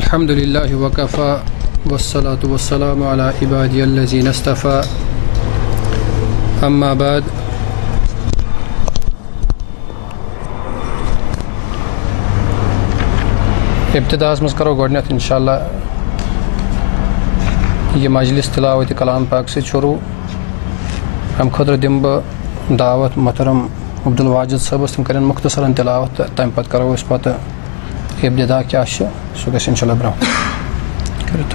الحمد للہ وکفا والصلاة والسلام علی عبادی الذین اصطفیٰ اما بعد ابتداء مز کرو گۄڈنیٚتھ انشاءاللہ یہ مجلس تلاوت کلام پاک سے شروع ام خاطر دم بہ دعوت محترم عبدالواجد صٲبس تم کرن مختصراً تلاوت تم پتہ کرو اس پتہ ابتدا کیا سہ گژھِ انشاءاللہ برونٛہہ کٔرِتھ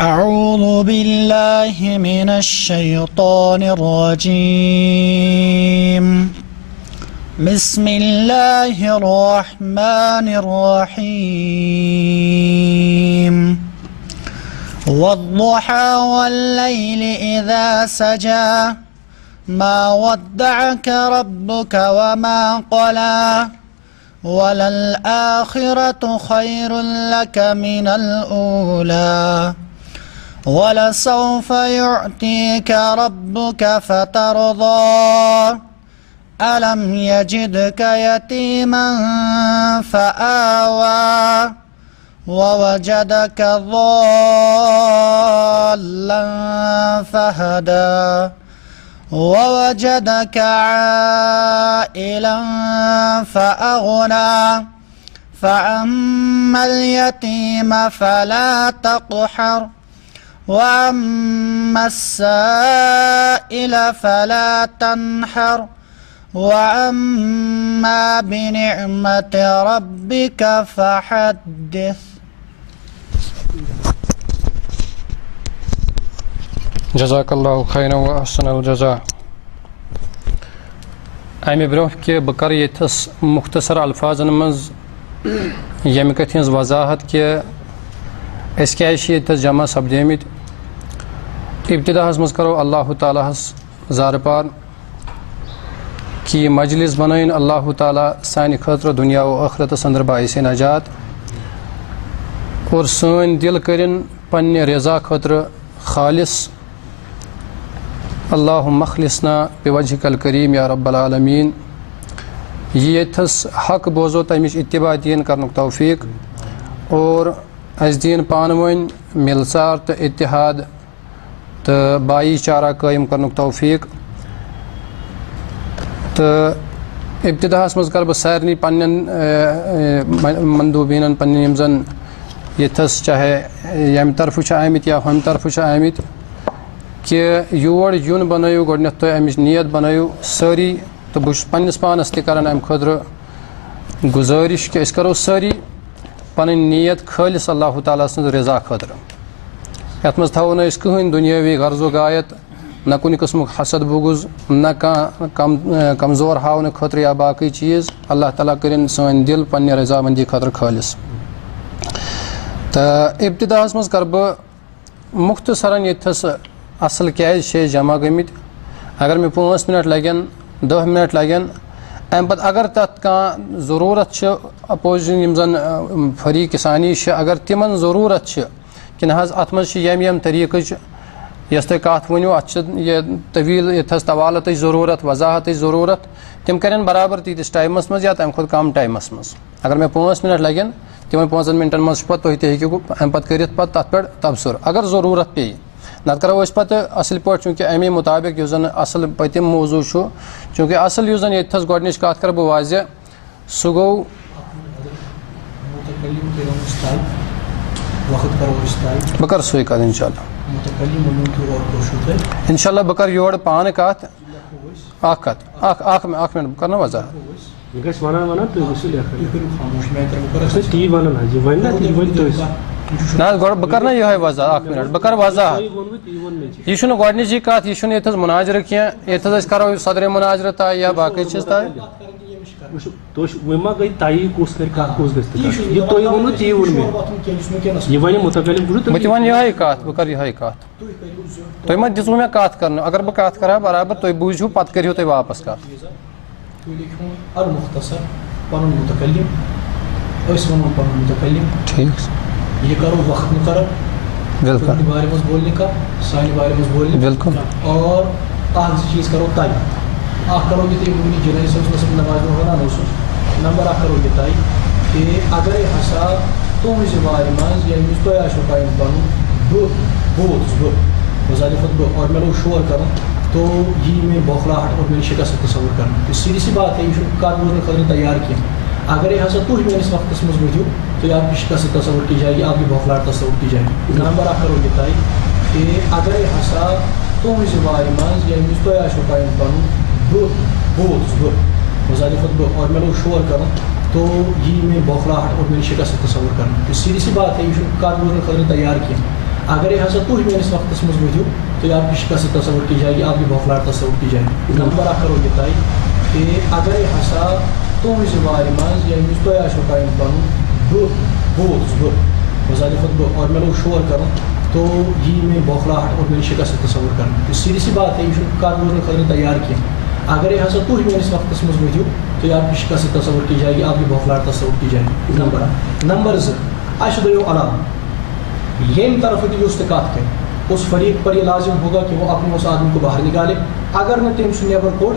أعوذ بالله من الشيطان الرجيم بسم الله الرحمن الرحيم والضحى والليل إذا سجى ما ودعك ربك وما قلى وللآخرة خير لك من الأولى ولسوف يعطيك ربك فترضى ألم يجدك يتيما فآوى ووجدك ضالا فهدى ووجدك عائلا فأغنى فأما اليتيم فلا تقهر وأما السائل فلا تنحر وأما بنعمة ربك فحدث. جزاک اللہ خیرا و احسن الجزاء. امہ برونٛہہ کہ بہ کر یتھس مختصر الفاظن مز ییٚمہِ کتھِ ہٕنٛز وضاحت کہ أسۍ کیٛازِ چھِ ییٚتھس جمع سپدیمٕتۍ. ابتداہس مز کرو اللہ تعالیٰ ہس زارپار کہ یہ مجلس بنائن اللہ تعالیٰ سانہِ خٲطرٕ دنیا و ٲخرتس اندر باعث نجات اور سٲنۍ دل کرن پننہِ رضا خٲطرٕ خالص. اللہم اخلصنا بوجهک الکریم یا رب العالمین. یہ یتھس حق بوزو تمچ اتباع دین کرنُک توفیق اور اس دین پانہٕ ؤنۍ ملژار تہٕ اتحاد تہٕ بایی چارہ قٲیِم کرنُک توفیق. تہٕ ابتداہس منٛز کر بہٕ سارنٕے پننٮ۪ن مندوبیٖنن پننٮ۪ن یِم زن یتھس چاہے ییٚمہِ طرفہٕ چھِ آمٕتۍ یا ہُمہِ طرفہٕ چھِ آمٕتۍ کہ یور یُن بنٲیِو گۄڈنٮ۪تھ تُہۍ امِچ نیت بنٲیِو سٲری. تہٕ بہٕ چھُس پننِس پانس تہِ کران امہِ خٲطرٕ گُزٲرِش کہ أسۍ کرو سٲری پنٕنۍ نیت خٲلص اللہ تعالیٰ سٕنٛز رضا خٲطرٕ. یتھ منٛز تھاوو نہٕ أسۍ کٕہٕنۍ دُنیٲوی غرض و غایت، نہ کُنہِ قٕسمُک حسد بُغض، نہ کانٛہہ کمزور ہاونہٕ خٲطرٕ یا باقٕے چیٖز. اللہ تعالیٰ کٔرِنۍ سٲنۍ دل پننہِ رضامندی خٲطرٕ خٲلص. تہٕ ابتداہس منٛز کرٕ بہٕ مختصرن ییٚتھس اصل کیٛازِ چھِ أسۍ جمع گٔمٕتۍ. اگر مےٚ 5 منٹ لگن 10 منٹ لگن امہِ پتہٕ اگر تتھ کانٛہہ ضروٗرت چھِ اپوزِشن یِم زن فریٖق ثانی چھِ اگر تِمن ضروٗرت چھِ کہِ نہ حظ اتھ منٛز چھِ ییٚمہِ طریٖقٕچ یۄس تُہۍ کتھ ؤنِو اتھ چھِ یہِ طویٖل یتھس طوالتٕچ ضروٗرت وضاحتٕچ ضروٗرت تِم کرن برابر تیٖتِس ٹایمس منٛز یا تمہِ کھۄتہٕ کم ٹایمس منٛز. اگر مےٚ 5 منٹ لگن تِمن 5 منٹن منٛز چھُ پتہٕ تُہۍ تہِ ہیٚکِو امہِ پتہٕ کٔرِتھ پتہٕ تتھ پٮ۪ٹھ تبصُر اگر ضروٗرت پیٚیہِ. نتہٕ کرو أسۍ پتہٕ اصل پٲٹھۍ چوٗنٛکہِ امے مُطابق یُس زن اصل پٔتِم موضوٗع چھُ چوٗنٛکہِ اصل یُس زن ییٚتھس گۄڈنِچ کتھ کرٕ بہٕ واضح سُہ گوٚو بہٕ کرٕ سُے کتھ انشاءاللہ بہٕ کرٕ یورٕ پانہٕ کتھ اکھ کتھ اکھ منٹ بہٕ کرٕ نا وضاحت. نہ حظ گۄڈٕ بہٕ کرٕ نا یِہوے وضاحت اکھ منٹ بہٕ کرٕ وضاحت. یہِ چھُنہٕ گۄڈنِچی کتھ یہِ چھُنہٕ ییٚتھس مُناظرٕ کینٛہہ ییٚتھس أسۍ کرو صدرِ مُناظرٕ تانۍ یا باقٕے چیٖز تانۍ. بہٕ تہِ وَنہٕ یِہوے کتھ بہٕ کرٕ یِہوے کتھ. تُہۍ ما دِژوٕ مےٚ کتھ کرنہٕ اگر بہٕ کتھ کرٕ ہا برابر تُہۍ بوٗزِو پتہٕ کٔرِو تُہۍ واپس کتھ. ٹھیک یہ کرو وقت مقرر بالکل بارے میں بولنے کا سانہِ بارے میں بولنے بالکل اور اکھ چیز کرو طے اکھ کرو یہ تھی جنہی صبح نماز ونان نمبر اکھ کرو یہ طے کہ اگر ہسا تہذ وارِ منٛز ییٚمہِ وِزِ تۄہہِ آسیو قٲیِم پَنُن بہٕ مُزالِفت بہٕ اور مےٚ لوگ شور کَرُن تو یہ میری بوکھلاہٹ اور میری شکست تصور کرنا تو سیدھی سی بات ہے یہ کَتھ بوزنہٕ خٲطرٕ تیار کینٛہہ اگر یہ ہسا تُہۍ میٲنِس وقتس منٛز وٲتِو تو آپ کی شکست تصور کی جائے گی آپ کی بوکھلاہٹ تصور کی جائے گی نمبر اکھ کرو یہ طے کہ اگر ہسا تہذ وارِ منٛز ییٚمہِ وِزِ تۄہہِ آسیو قٲیِم پَنُن بہٕ مُزالِفت بہٕ اور مےٚ لوگ شور کَرُن تو یہ میری بوکھلاہٹ اور میری شکست تصور کرنا تو سیدھی سی بات ہے یہ کَتھ بوزنہٕ خٲطرٕ تیار کینٛہہ اگر یہ ہسا تُہۍ میٲنِس وقتس منٛز وٲتِو تو آپ کی شکست تصور کی جائے گی آپ کی بوکھلاہٹ تصور کی جائے گی نمبر اکھ کرو یہ طے کہ اگر ہسا تہذ وارِ منٛز ییٚمہِ وِزِ تۄہہِ آسیو قٲیِم پَنُن بہٕ مُزالِفت بہٕ اور مےٚ لوگ شور کَرُن تو یہ میری بوکھلاہٹ اور میری شکست تصور کرنا تو سیدھی سی بات ہے یہ کَتھ بوزنہٕ خٲطرٕ تیار کینٛہہ اگر یہ ہسا تُہۍ میٲنِس وقتس منٛز وٲتِو تو آپ کی شکست تصور کی جائے گی آپ کی بوکھلاہٹ تصور کی جائے گی نمبر اکھ نمبر زٕ اَسہِ دۄیو علاوٕ ییٚمہِ طرفہٕ تہِ یُس تہِ کَتھ کَرِ اس فریق پر یہ لازم ہوگا کہ وہ اپنے اس آدمی کو باہر نکالے اگر نہ تم سُہ نیبر کوڑ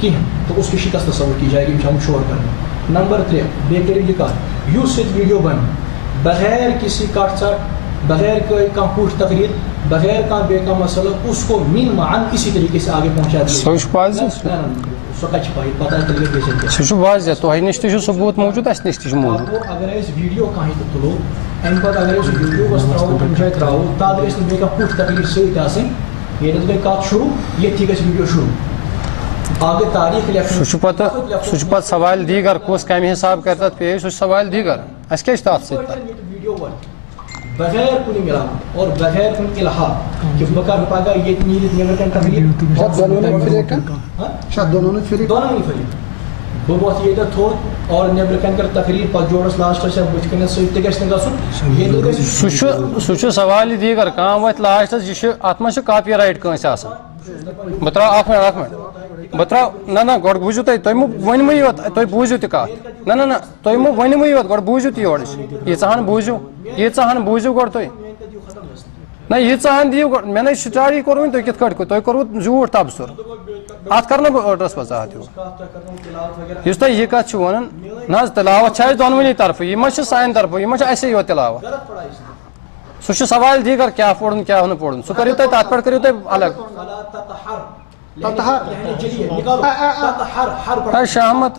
کینٛہہ تو اس کی شکست تصور کی جائے گی ہم شور کرنا نمبر 3 بیٚیہِ کٔرِو یہِ کَتھ یُس ییٚتہِ ویڈیو بنہِ بغیر کسی کٹ ژٹ بغیر کانٛہہ پوٗٹھ تقریر بغیر کانٛہہ بیٚیہِ کانٛہہ مسئلہ اس کو من معن اسی طریقے سے آگے پہنچا دیا سو کچھ پائی پتہ سہ واضح تۄہہِ نِش تہِ چھُ ثبوٗت موٗجوٗد اَسہِ نِش تہِ چھُ موٗجوٗد اگر أسۍ ویڈیو کانٛہہ تہِ تُلو امہِ پتہٕ اگر أسۍ ویڈیوس ترٛاوو کُنہِ جایہِ ترٛاوو تتھ گژھِ نہٕ بیٚیہِ کانٛہہ پوٗٹھ تقریر سۭتۍ آسٕنۍ ییٚتٮ۪تھ گٔے کتھ شروٗع ییٚتھی گژھِ ویڈیو شروٗع آگے تاریخ سُہ چھُ پتہٕ سوال دیٖگر کُس کمہِ حساب کرِ تتھ پیش سُہ چھُ سوال دیٖگر اَسہِ کیٛاہ چھُ تتھ سۭتۍ ویڈیو بغیر کُنہِ مِلاوٹ اور بغیر کُنہِ الحاق کہ بہٕ کرٕ پگاہ ییٚتہِ نیٖرِتھ نیٚبرٕ کَنہِ تقریٖر دۄنوٕنی فریٖق بہٕ وۄتھٕ ییٚتٮ۪تھ تھوٚد اور نیٚبرٕ کَنہِ کَرٕ تقریٖر پتہٕ جوڑس لاسٹس یا بٕتھِ کَنٮ۪تھ سۭتۍ تہِ گژھِ نہٕ گژھُن ییٚتہِ گژھِ سُہ چھُ سوالہِ دیٖگر کانٛہہ وۄتھِ لاسٹس یہِ چھُ اتھ منٛز چھُ کاپی رایٹ کٲنٛسہِ آسان بہٕ ترٛاوٕ اکھ مِنٹ بہٕ ترٛاوٕ نہ گۄڈٕ بوٗزِو تُہۍ مہٕ ؤنۍمٕے یوت تُہۍ بوٗزِو تہِ کتھ نہ تُہۍ مہٕ ؤنۍمٕے یوت گۄڈٕ بوٗزِو تہِ یورٕچ ییٖژاہن بوٗزِو گۄڈٕ تُہۍ نہ ییٖژاہن دِیِو گۄڈٕ مےٚ نَے سٹاٹٕے کوٚر وۄنۍ تُہۍ کِتھ کٲٹھۍ تۄہہِ کوٚروٕ زیوٗٹھ تبصُر اتھ کرٕ نہٕ بہٕ ٲٹرس وضاحت یُس تۄہہِ یہِ کتھ چھُو ونان نہ حظ تِلاوت چھِ اسہِ دۄنوٕنی طرفہٕ یہِ ما چھِ سانہِ طرفہٕ یہِ ما چھِ اَسے یوت تِلاوت سُہ چھُ سوال دیٖگر کیٛاہ پوٚرُن کیٛاہ نہٕ پوٚرُن سُہ کٔرِو تُہۍ تتھ پٮ۪ٹھ کٔرِو تُہۍ الگ ہے شہمت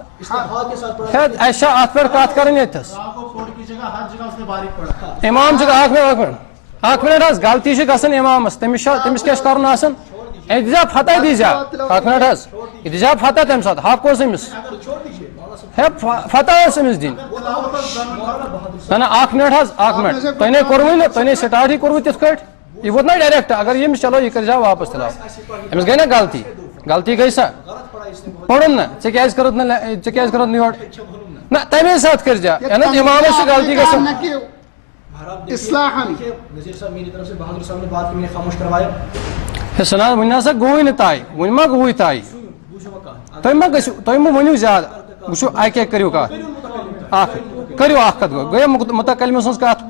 ہے اَسہِ چھا اتھ پٮ۪ٹھ کتھ کرٕنۍ ییٚتھس اِمام چھُ اکھ مِنٹ حظ غلطی چھِ گژھان اِمامس تٔمِس کیٛاہ چھُ کرُن آسان احتجا فتح دیٖزا اکھ مِنٹ حظ احتجا فتح تمہِ ساتہٕ حق اوس أمِس ہے فتح ٲس أمِس دِنۍ نہ اکھ مِنٹ حظ اکھ مِنٹ تۄہہِ نے کوٚروُے نہٕ تۄہہِ نے سٹاٹٕے کوٚروٕ تِتھ کٲٹھۍ یہِ ووت نا ڈایریکٹ اگر ییٚمِس چلو یہِ کٔرۍزیو واپس تِلاوت أمِس گٔے نا غلطی گٔے سا پوٚرُن نہ ژےٚ کیٛازِ کٔرٕتھ نہٕ یورٕ نہ تمے ساتہٕ کٔرۍزیو یعنی اِمامس چھِ غلطی گژھان ہے سُہ نہ وُنہِ ہسا گوٚوُے نہٕ طے وُنہِ ما گوٚوُے طے تُہۍ مہ ؤنِو زیادٕ وٕچھِو اکہِ اکہِ کٔرِو کتھ اکھ کٔرِو اکھ کتھ گٔے مُتکلمہٕ سٕنٛز کتھ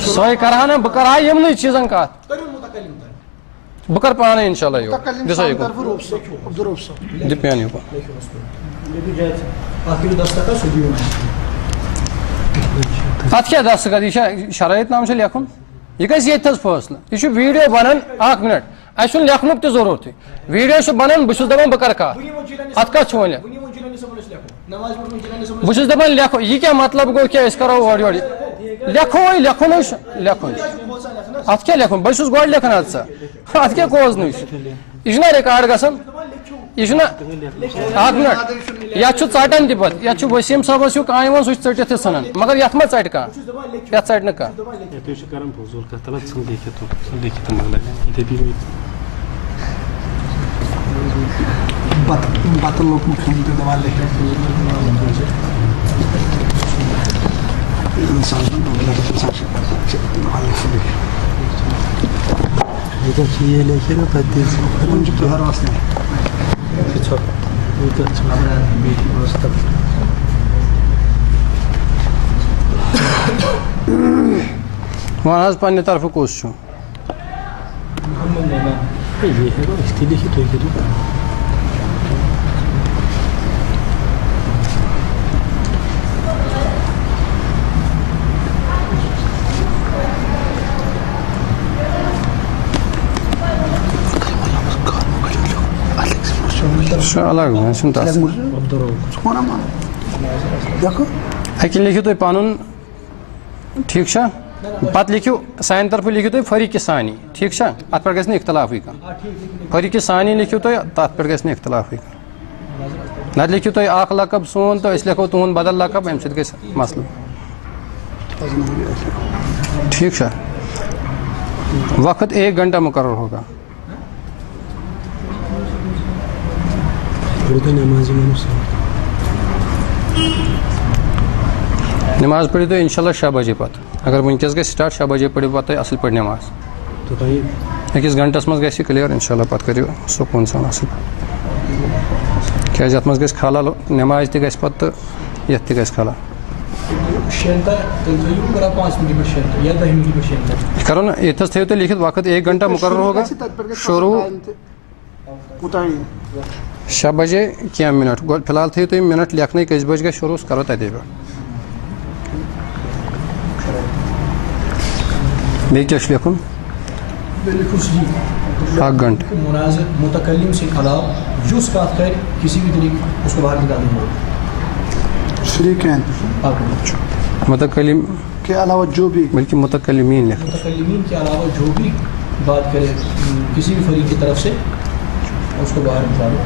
سۄے کرہا نا بہٕ کرہا یِمنٕے چیٖزن کتھ بہٕ کرٕ پانے انشاء اللہ یورٕ دِ سا یہِ دِ پین یوٗکُن اتھ کیٛاہ دستخط یہِ چھا شرٲیط نامہٕ چھُ لیکھُن یہِ گژھِ ییٚتہِ حظ فٲصلہٕ یہِ چھُ ویٖڈیو بنان اکھ مِنٹ اَسہِ چھُنہٕ لیکھنُک تہِ ضروٗرتھٕے ویٖڈیو چھُ بنان بہٕ چھُس دپان بہٕ کرٕ کتھ اتھ کتھ چھُ وۄنۍ بہٕ چھُس دپان لیکھو یہِ کیٛاہ مطلب گوٚو کہِ أسۍ کرو اورٕ یورٕ لیکھوے لیکھُنٕے چھُ لیکھُن اتھ کیٛاہ لیکھُن بہٕ چھُس گۄڈٕ لیکھان اتھ سا اتھ کیٛاہ کوزنٕے چھُ یہِ چھُنہ رِکاڈ گژھان یہِ چھُنہ اکھ مِنٹ یتھ چھُ ژٹان تہِ پتہٕ یتھ چھُ ؤسیٖم صٲبس ہیوٗ کانٛہہ یِوان سُہ چھُ ژٔٹِتھ تہِ ژھٕنان مگر یتھ ما ژٹہِ کانٛہہ یتھ ژٹہِ نہٕ کانٛہہ وہاں حظ پننہِ طرفہٕ کُس چھُ سُہ الگ وۄنۍ چھُنہٕ تَتھ اَکہِ لیکھِو تُہۍ پَنُن ٹھیٖک چھا پَتہٕ لیکھِو سانہِ طرفہٕ لیکھِو تُہۍ فریٖقہِ ثانی ٹھیٖک چھا اَتھ پٮ۪ٹھ گژھِ نہٕ اختلافٕے کانٛہہ فریٖقہِ ثانی لیکھِو تُہۍ تَتھ پٮ۪ٹھ گژھِ نہٕ اختلافٕے کانٛہہ نَتہٕ لیکھِو تُہۍ اَکھ لقب سون تہٕ أسۍ لیکھو تُہُنٛد بدل لقب اَمہِ سۭتۍ گژھِ مسلہٕ ٹھیٖک چھا وقت 1 گھنٹہ مقرر ہوگا نماز پٔرِو تُہۍ اِنشاء اللہ 6 بجے پَتہٕ اگر وٕنکٮ۪س گژھِ سٹاٹ 6 بجے پٔرِو پَتہٕ تُہۍ اَصٕل پٲٹھۍ نماز 1 گھنٹَس منٛز گژھِ یہِ کٕلیَر اِنشاء اللہ پَتہٕ کٔرِو سکوٗن سان اَصٕل پٲٹھۍ کیٛازِ یَتھ منٛز گژھِ خلل نماز تہِ گژھِ پَتہٕ تہٕ یَتھ تہِ گژھِ خلل یہِ کَرو نہ ییٚتھَس تھٲیِو تُہۍ لیکھِتھ وقت 1 گھنٹہ مقرر ہوگا شروع 6 بجے کینٛہہ مِنٹ گۄڈٕ فِلحال تھٲیِو تُہۍ مِنٹ لیکھنٕے کٔژِ بجہِ گژھِ شروع سُہ کَرو تَتے پٮ۪ٹھ بیٚیہِ کیٛاہ چھُ لیکھُن 1 گھنٹہٕ متکلم سے علاوہ یُس کَتھ کَرِ کسی بھی طریقے اس کو باہر نکالنا ہوگا متکلم کے علاوہ جو بھی بلکہ متکلمین لکھو متکلمین کے علاوہ جو بھی بات کرے کسی بھی فریق کی طرف سے اس کو باہر نکالو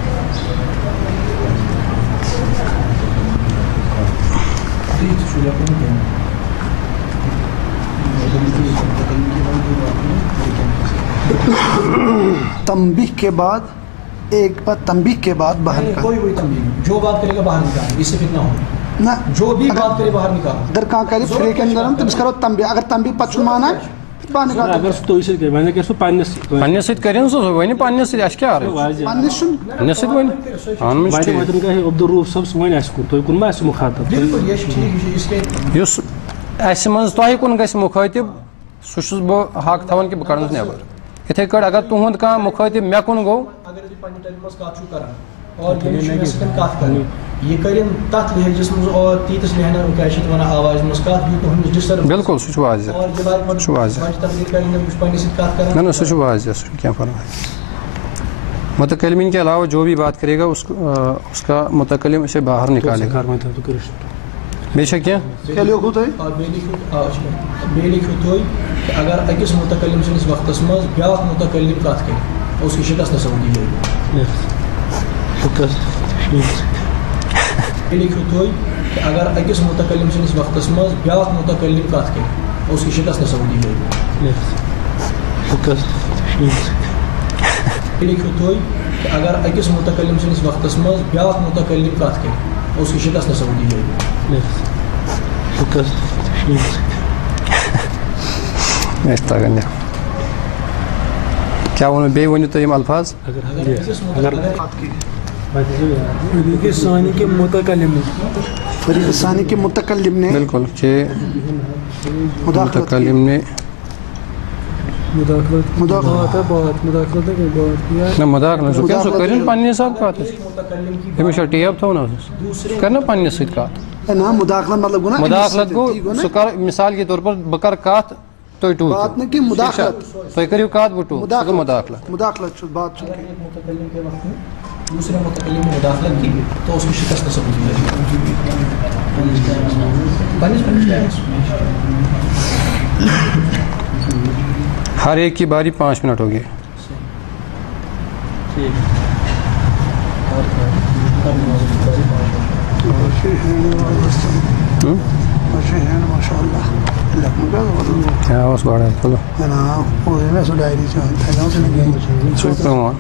تنبیہ کے بعد ایک بار تنبیہ کے بعد باہر نکالو کوئی تنبیہ جو بات کرے گا باہر نکالو اس سے فتنہ ہو نہ جو بھی بات کرے باہر نکالو اگر کہاں کہہ فری کے اندر ہم تمس کرو تنبیہ اگر تنبیہ پتہ مانا باہر نکالو اگر سُہ تُہۍ سۭتۍ کَرِ وۄنۍ کَرِ سُہ پنٛنِس پنٛنِس سۭتۍ کٔرِنۍ سُہ وَنہِ پنٛنِس سۭتۍ اَسہِ کیٛاہ عرض پننس سن پنٛنِس سۭتۍ وَنہِ اَہن منٛز چھُ ٹھیٖک وۄنۍ گژھِ عبدالروٗف صٲب سُہ وَنہِ اَسہِ کُن تُہۍ کُن ما آسہِ مُخاطب بالکل یہ ٹھیک اس کے یُس اَسہِ منٛز تۄہہِ کُن گژھِ مُخٲطِب سُہ چھُس بہٕ حق تھاوان کہِ بہٕ کَڑنَس نٮ۪بر یِتھَے کٲٹھۍ اگر تُہُنٛد کانٛہہ مُخٲطِب مےٚ کُن گوٚو اگر تُہۍ پنٛنہِ ٹایمہِ منٛز کَتھ چھُو کَران اور ییٚمِس چھُ مےٚ سۭتۍ کَتھ کَرٕنۍ یہِ کٔرِنۍ تَتھ لہجَس منٛز اور تیٖتِس لہجَس کیٛاہ چھِ اَتھ وَنان آوازِ منٛز کَتھ یوٗت نہٕ ہُمِس ڈِسٹٔرٕب بِلکُل سُہ چھُ واضح اور یہِ واتہِ پَتہٕ سُہ چھُ واضح بَچہِ تقریٖر کَرِ نہٕ بہٕ چھُس پنٛنہِ سۭتۍ کَتھ کَران نہ سُہ چھُ واضح سُہ چھُنہٕ کینٛہہ پرواے متکلمین کے علاوہ جو بھی بات کرے گا اس کا متکلم اسے باہر نکالے گا بیٚیہِ چھا کینٛہہ کیا لوگو تو اور بیٚیہِ لیکھِو تُہۍ کہِ اگر أکِس متکلم سٕنٛدِس وقتس منٛز بیٛاکھ متکلم کَتھ کَرِ اس کی شکست نہ سمجھی جائے بیٚیہِ لیکھِو تُہۍ کہِ اگر أکِس متکلم سٕنٛدِس وقتس منٛز بیٛاکھ متکلم کَتھ کَرِ اس کی شکست نہ سمجھی جائے بیٚیہِ لیکھِو تُہۍ کہِ اگر أکِس متکلم سٕنٛدِس وقتس منٛز بیٛاکھ متکلم کَتھ کَرِ اس کی شکست نہ سمجھی جائے مےٚ چھِ تگان لیکھُن کیٛاہ ووٚنوٕ بیٚیہِ ؤنِو تُہۍ یِم الفاظ فریق ثانی کے متکلم نے بالکل کہ متکلم نے نہ مداخلت سُہ کیٛاہ سُہ کٔرِنۍ پنٛنہِ حساب کَتھ أمِس چھا ٹیپ تھاوُن حظ سُہ کَرِ نا پنٛنِس سۭتۍ کَتھ نا مداخلت مطلب گوٚو نا مداخلت گوٚو سُہ کَرٕ مِثال کے طور پر بہٕ کَرٕ کَتھ تُہۍ ٹوٗکِو بات نہ کہ مداخلت تُہۍ کٔرِو کَتھ بہٕ ٹوٗک سُہ گوٚو مداخلت مداخلت چھُ بات چھُ متکلم کے وقت میں دوسرے متکلم نے مداخلت کی تو اس کی شکست نہ سمجھی جائے ہر ایک کی باری 5 منٹ ہوگی ماشاء اللہ اوس گۄڈَے تُلو سُہ چھُ پٮ۪وان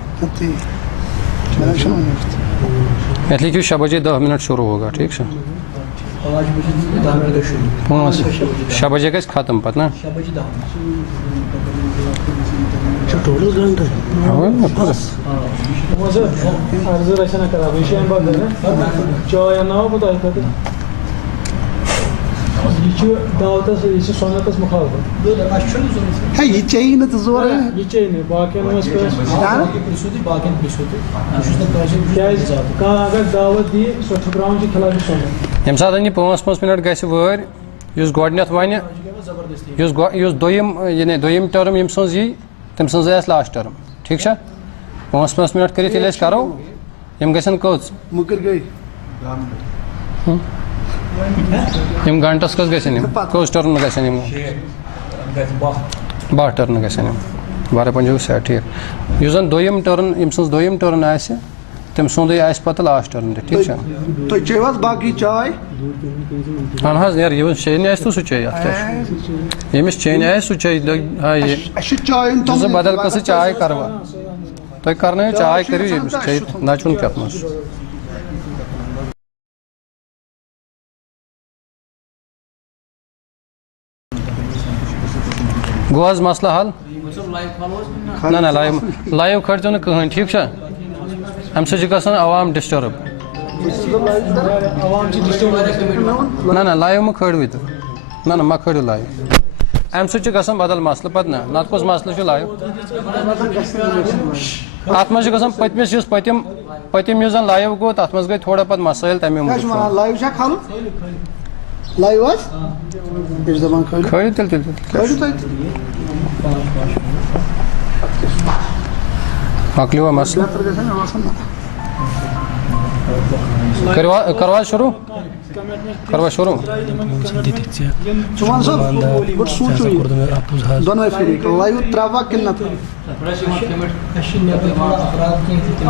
یَتھ لیکھِو 6 بجے 10 منٹ شروع ہوگا ٹھیٖک چھا 6 بجے گژھِ ختم پَتہٕ نا 6 بجے 10 ٹوٹل گھنٹہ عرض رچنا کرا بیشی ہم بات کرنا چائے اناو بتائی تھا یہ دعوتس یہ سنتس مخالفت ہے یہ چاہیے نا تو زور ہے یہ چاہیے باقین اگر دعوت دی سو ٹھکراؤن کے خلاف سنت یم سات یہ 5 منٹ گژھِ وٲرۍ یُس گۄڈنٮ۪تھ وَنہِ یُس دوٚیِم یعنی دوٚیِم ٹٔرٕم ییٚمہِ سٕنٛز یی تٔمۍ سٕنٛزٕے آسہِ لاسٹ ٹٔرٕم ٹھیٖک چھا 5 منٹ کٔرِتھ ییٚلہِ أسۍ کَرو یِم گژھن کٔژ مُکر گٔے یِم گھنٹس کٔژ گژھن یِم کٔژ ٹٔرن گژھن یِم 12 ٹٔرن گژھن یِم 12 سیٹ ٹھیٖک یُس زن دوٚیِم ٹٔرن ییٚمہِ سٕنٛز دوٚیِم ٹٔرن آسہِ تٔمۍ سُنٛدٕے آسہِ پتہٕ لاسٹ ٹٔرن تہِ ٹھیٖک چھا تُہۍ چیٚیِو حظ باقٕے چاے اہن حظ نیرٕ ییٚمِس چینہِ آسہِ تہٕ سُہ چیٚیہِ اَتھ کیٛاہ چھُ ییٚمِس چینہِ آسہِ سُہ چیٚیہِ یہِ اَسہِ چھِ چاے یُس زن بدل قٕصہٕ چاے کروا تُہۍ کرنٲیِو چاے کٔرِو ییٚمِس چیٚیہِ نَچُن کیٛاہ منٛز چھُ گوٚو حظ مسلہٕ حل نہ نہ لایِو کھٲلۍزیو نہٕ کٕہٕنۍ ٹھیٖک چھا اَمہِ سۭتۍ چھِ گژھان عوام ڈِسٹٔرٕب نہ نہ لایِو مہٕ کھٲلِوٕے تہٕ نہ مہ کھٲلِو لایِو اَمہِ سۭتۍ چھُ گژھان بدل مسلہٕ پتہٕ نتہٕ کُس مسلہٕ چھُ لایِو اَتھ منٛز چھُ گژھان پٔتمِس یُس پٔتِم یُس زن لایِو گوٚو تتھ منٛز گٔے تھوڑا پتہٕ مسٲیِل تَمے موٗجوٗب لایِو چھا کھالُن لایِو حظ یہِ چھِ دپان کھٲلِو کھٲلِو تیٚلہِ کھٲلِو تُہۍ مۄکلیوا مسلہٕ بہتر گژھِ مےٚ باسان نہ کروا شروع ژٕ وَن سا گۄڈٕ سوٗنٛچِو یہِ دۄنوَے فریٖق لایِو ترٛاووا کِنہٕ نہ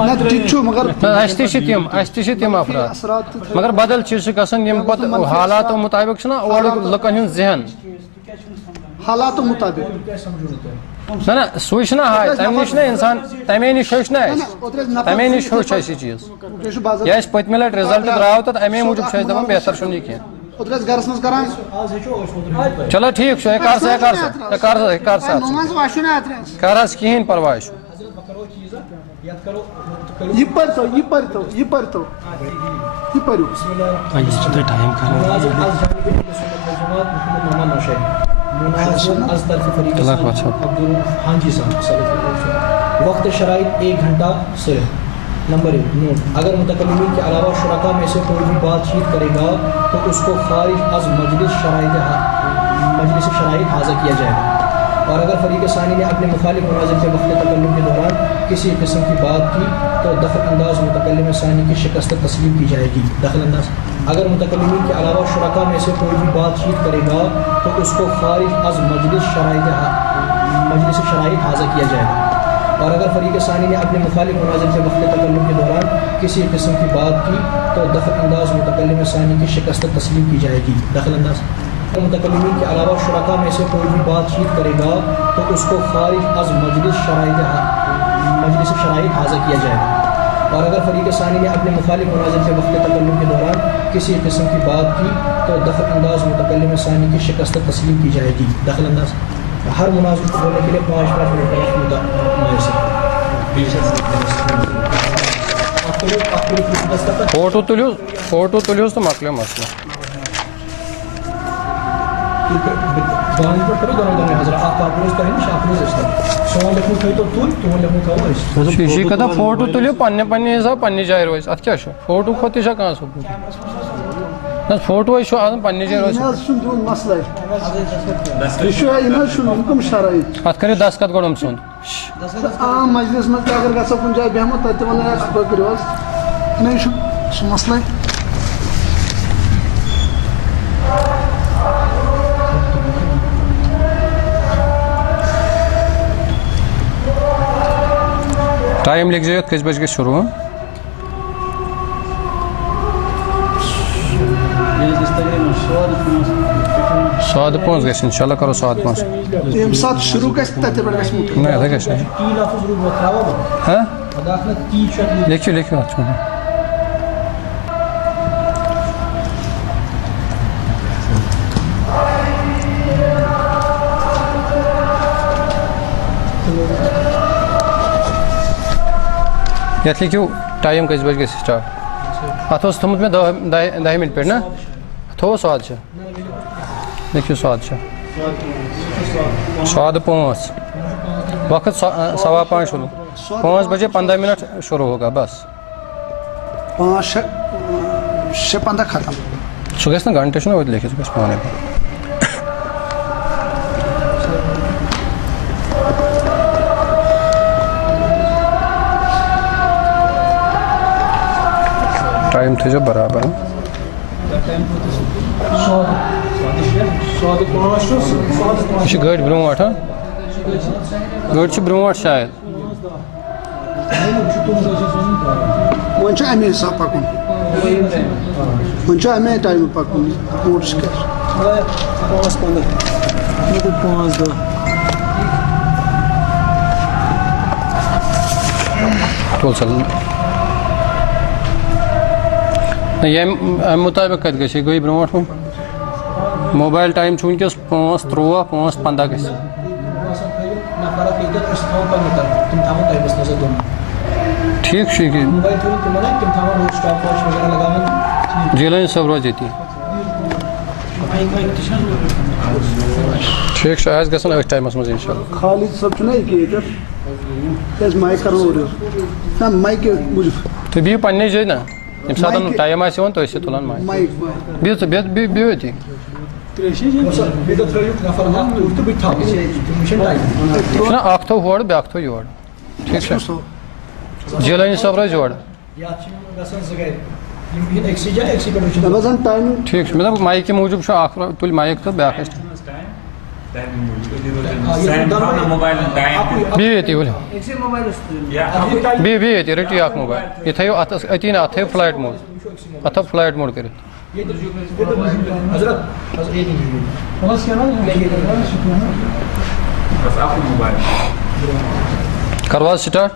نہ تہِ تہِ چھُ مگر اَسہِ تہِ چھِ تِم افراد اثرات تہِ مگر بدل چیٖز چھِ گژھان یِم پتہٕ حالاتو مُطابق چھُنہ اورٕ لُکن ہُنٛد ذہن حالاتو مُطابق نہ نہ سُے چھُنہ ہاے تمہِ نِش چھُنہ اِنسان تمے نِش ہیوٚچھ نہ اَسہِ تمے نِش ہیوٚچھ اَسہِ یہِ چیٖز یہِ اَسہِ پٔتمہِ لٹہِ رِزلٹ درٛاو تتھ اَمے موٗجوٗب چھِ أسۍ دپان بہتر چھُنہٕ یہِ کینٛہہ اوترٕ ٲسۍ گرس منٛز کران چلو ٹھیٖک چھُ کر سا کر حظ کِہیٖنۍ پرواے چھُ یہِ پٔرۍتو یہِ پٔرۍتو یہِ پٔرۍتو یہِ پٔرِو وقت شرائط 1 گھنٹہ صرف نمبر 1 نوٹ اگر متکلمین کے علاوہ شرکا میں سے کوئی بھی بات چیت کرے گا تو اس کو خارج از مجلس شرائط حاضر کیا جائے گا اور اگر فریق ثانی نے اپنے مخالف مناظر کے وقت تکلم کے دوران کسی قسم کی بات کی تو دخل انداز متکلم ثانی کی شکست تسلیم کی جائے گی دخل انداز اگر متکلمین کے علاوہ شرکا میں سے کوئی بھی بات چیت کرے گا تو اس کو خارج از مجلس شرائط حاضر کیا جائے گا اور اگر فریق ثانی نے اپنے مخالف مناظر کے وقت تکلم کے دوران کسی قسم کی بات کی تو دخل انداز متکلم ثانی کی شکست تسلیم کی جائے گی دخل انداز متکلمین کے علاوہ شرکا میں سے کوئی بھی بات چیت کرے گا تو اس کو خارج از مجلس شرائط حاضر کیا جائے گا اور اگر فریق ثانی نے اپنے مخالف مناظر کے وقت تکلم کے دوران کسی قسم کی بات کی تو دخل انداز متکلم ثانی کی شکست تسلیم کی جائے گی دخل انداز ہر مناظر کو بولنے کے لیے 5 منٹ کا فوٹو تُلِو تو مۄکلیو مسلہٕ یہِ چھِ کَتھا فوٹو تُلِو پنٛنہِ حِساب پنٛنہِ جایہِ روزِ اَتھ کیٛاہ چھُ فوٹو کھۄتہٕ تہِ چھا کانٛہہ ثوبوٗت نہ فوٹوے چھُ آسان پنٛنہِ جایہِ روزِ یہِ حظ چھُنہٕ تِہُنٛد مسلے یہِ چھُ یہِ نہ حظ چھُنہٕ یِم کٕم شرٲیط اَتھ کٔرِو دستخط گۄڈٕ أمۍ سُنٛد عام مجلس منٛز تہِ اگر گژھو کُنہِ جایہِ بیٚہمو تَتہِ تہِ وَنو یار صُبحٲے کٔرِو حظ نہ یہِ چھُ سُہ مسلے ٹایم لیکھزیو یَتھ کٔژِ بجہِ گژھِ شروٗع 5:15 گژھِ اِنشاءاللہ کَرو 5:15 ییٚمہِ ساتہٕ شروٗع گژھِ تَتہِ پٮ۪ٹھ گژھِ مُکمل نہ یِتھَے گژھِ لیکھِو اَتھ چھُ یتھ لکھو ٹائم کٔژِ بجہِ گژھِ سٹارٹ اتھ اوس تھوٚمُت مےٚ 10 مِنٹ پٮ۪ٹھ نا تھوٚو سادٕ لیکھِو سادٕ 5:15 وقت 5:15 شروع 5 بجے 15 منٹ شروع ہوگا بس 5:15 ختم سُہ گژھِ نا گھنٹہٕ چھُنہ ہوٚتہِ لیکھِتھ سُہ گژھِ پانے ٹائم تھٲیزیو برابر یہِ چھِ گٲڑۍ برونٛٹھ ہا گٲڑۍ چھِ برونٛٹھ شاید وۄنۍ چھُ اَمے حساب پَکُن وۄنۍ چھُ اَمے ٹایمہٕ پَکُن برونٛٹھ چھُ تُل سا نہ ییٚمہِ اَمہِ مُطابِق کَتہِ گژھِ یہِ گٔے برونٛٹھ وۄنۍ موبایل ٹایم چھُ وٕنکٮ۪س 5:13 5:15 گژھِ ٹھیٖک چھُ ییٚکیٛاہ جیٖلانی صٲب روزِ ییٚتی ٹھیٖک چھُ آسہِ گژھان أتھۍ ٹایمَس منٛز اِنشاء اللہ خالد صٲب چھُنہ ییٚکیٛاہ ییٚتٮ۪تھ کیٛازِ مایِک کَرو اورٕ یورٕ نہ مایِکہِ موٗجوٗب تُہۍ بِہِو پنٛنہِ جایہِ نا ییٚمہِ ساتہٕ ٹایم آسہِ یِوان تُہۍ ٲسِو تُلان مایِک مایِک بِہِو ژٕ بِہِو ییٚتی چھُنہ اکھ تھوٚو ہورٕ بیٛاکھ تھوٚو یورٕ ٹھیٖک چھا جیٖلانی صٲب روزِ یورٕ مےٚ باسان ٹایمِنٛگ ٹھیٖک چھُ مےٚ دوٚپ مایکہِ موٗجوٗب چھُ اکھ تُلہِ مایِک تہٕ بیٛاکھ آسہِ بِہِو ییٚتی ؤلِو بِہِو ییٚتی رٔٹِو یہِ اکھ موبایل یہِ تھٲیِو اَتھَس أتی نہٕ اَتھ تھٲیِو فٕلایٹ موڈ اَتھ تھٲو فٕلایٹ موڈ کٔرِتھ کَرو حظ سِٹاٹ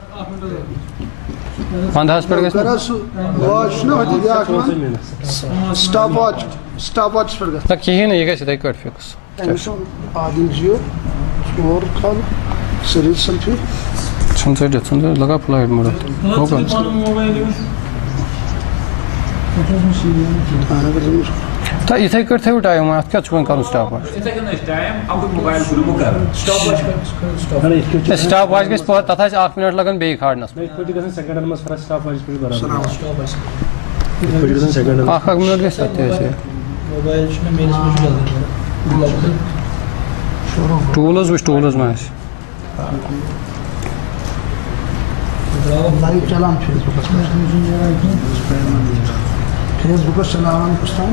15 پٮ۪ٹھ گژھِ کَر حظ سُہ واچ چھُنہ ہوٚتہِ بیٛاکھ یِوان سِٹاپ واچ واچَس پٮ۪ٹھ گژھِ نہ کِہیٖنۍ نہٕ یہِ گژھِ یِتھَے کٲٹھۍ فِکٕس أمِس چھُ آدِل جِیو اور کھالُن سٔروِس سٮ۪لفی ژھٕن ژٔٹِتھ لگا فٕلایٹ موڈ ہوگا تہٕ یِتھَے کٲٹھۍ تھٲیِو ٹایم اَتھ کیٛاہ چھُ وۄنۍ کَرُن سِٹاپ واچ سِٹاپ واچ گژھِ تَتھ آسہِ 1 مِنٹ لگان بیٚیہِ کھالنَس اکھ مِنٹ گژھِ تَتھ تہِ اَسہِ ٹوٗلٕز وٕچھ ٹوٗلٕز ما آسہِ لایِو چلان فیس بُکَس پٮ۪ٹھ فیس بُکَس چلاوان کُس تام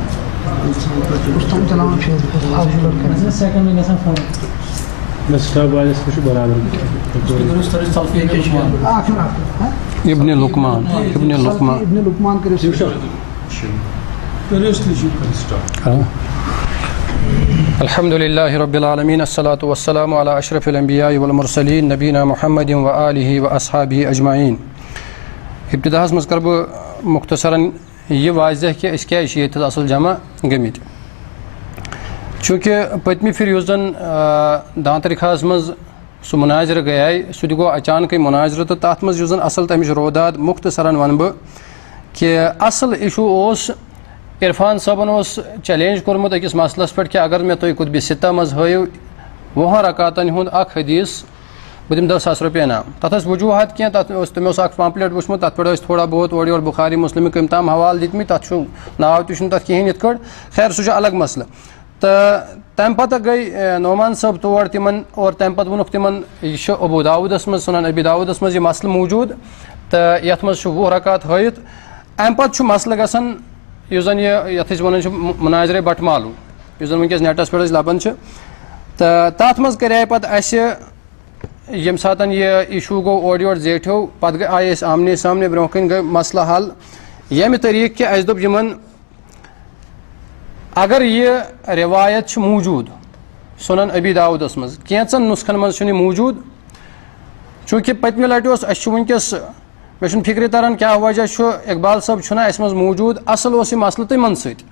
چلاوان فیس بُکَس ابن لقمان کٔرِو الحمد للہ رب العالمین الصلاۃ والسلام علی اشرف الانبیاء والمرسلین نبینا محمد و آلہ و اصحابہ اجمعین ابتداہس منٛز کَرٕ بہٕ مختصراً یہِ واضح کہِ أسۍ کیٛازِ چھِ ییٚتہِ اَصٕل جمع گٔمٕتۍ چوٗنٛکہِ پٔتمہِ پھِرِ یُس زَن دانترکھاہَس منٛز سُہ مُناظرٕ گٔیے سُہ تہِ گوٚو اچانکٕے مُناظرٕ تہٕ تَتھ منٛز یُس زَن اَصٕل تَمِچ روداد مختصراً وَنہٕ بہٕ کہِ اَصٕل اِشوٗ اوس عرفان صٲبَن اوس چیلینج کوٚرمُت أکِس مسلَس پٮ۪ٹھ کہِ اگر مےٚ تُہۍ قطبِ سِتہ منٛز ہٲیِو 20 رکاتَن ہُنٛد اکھ حدیٖث بہٕ دِمہٕ 10,000 رۄپیہِ انعام تَتھ ٲسۍ وجوٗہات کینٛہہ تَتھ اوس تٔمۍ اوس اکھ پامپلیٹ وٕچھمُت تَتھ پٮ۪ٹھ ٲسۍ تھوڑا بہت اورٕ یورٕ بُخاری مُسلِمٕکۍ کٔمۍ تام حوالہٕ دِتمٕتۍ تَتھ چھُ ناو تہِ چھُنہٕ تَتھ کِہیٖنۍ یِتھ کٲٹھۍ خیر سُہ چھُ الگ مسلہٕ تہٕ تَمہِ پَتہٕ گٔے نعمان صٲب تور تِمن اور تَمہِ پَتہٕ ووٚنُکھ تِمن یہِ چھُ ابوٗ داوٗدَس منٛز سُنن ابی داوٗدَس منٛز یہِ مسلہٕ موٗجوٗد تہٕ یَتھ منٛز چھُ 20 رکات ہٲیِتھ اَمہِ پَتہٕ چھُ مسلہٕ گژھان یُس زَن یہِ یَتھ أسۍ وَنان چھِ مُناظرے بَٹہٕ مالوٗ یُس زَن وٕنکٮ۪س نٮ۪ٹَس پٮ۪ٹھ أسۍ لَبان چھِ تہٕ تَتھ منٛز کَرے پَتہٕ اَسہِ ییٚمہِ ساتہٕ یہِ اِشوٗ گوٚو اورٕ یورٕ زیٹھیو پَتہٕ آیہِ أسۍ آمنے سامنے برونٛہہ کَنۍ گٔے مسلہٕ حل ییٚمہِ طریٖقہٕ کہِ اَسہِ دوٚپ یِمن اگر یہِ رِوایت چھِ موٗجوٗد سُنن ابی داوٗدَس منٛز کینٛژن نُسخن منٛز چھُنہٕ یہِ موٗجوٗد چوٗنٛکہِ پٔتمہِ لٹہِ اوس اَسہِ چھُ وٕنکٮ۪س مےٚ چھُنہٕ فِکرِ تران کیٛاہ وجہ چھُ اقبال صٲب چھُنہ اَسہِ منٛز موٗجوٗد اَصٕل اوس یہِ مسلہٕ تِمن سۭتۍ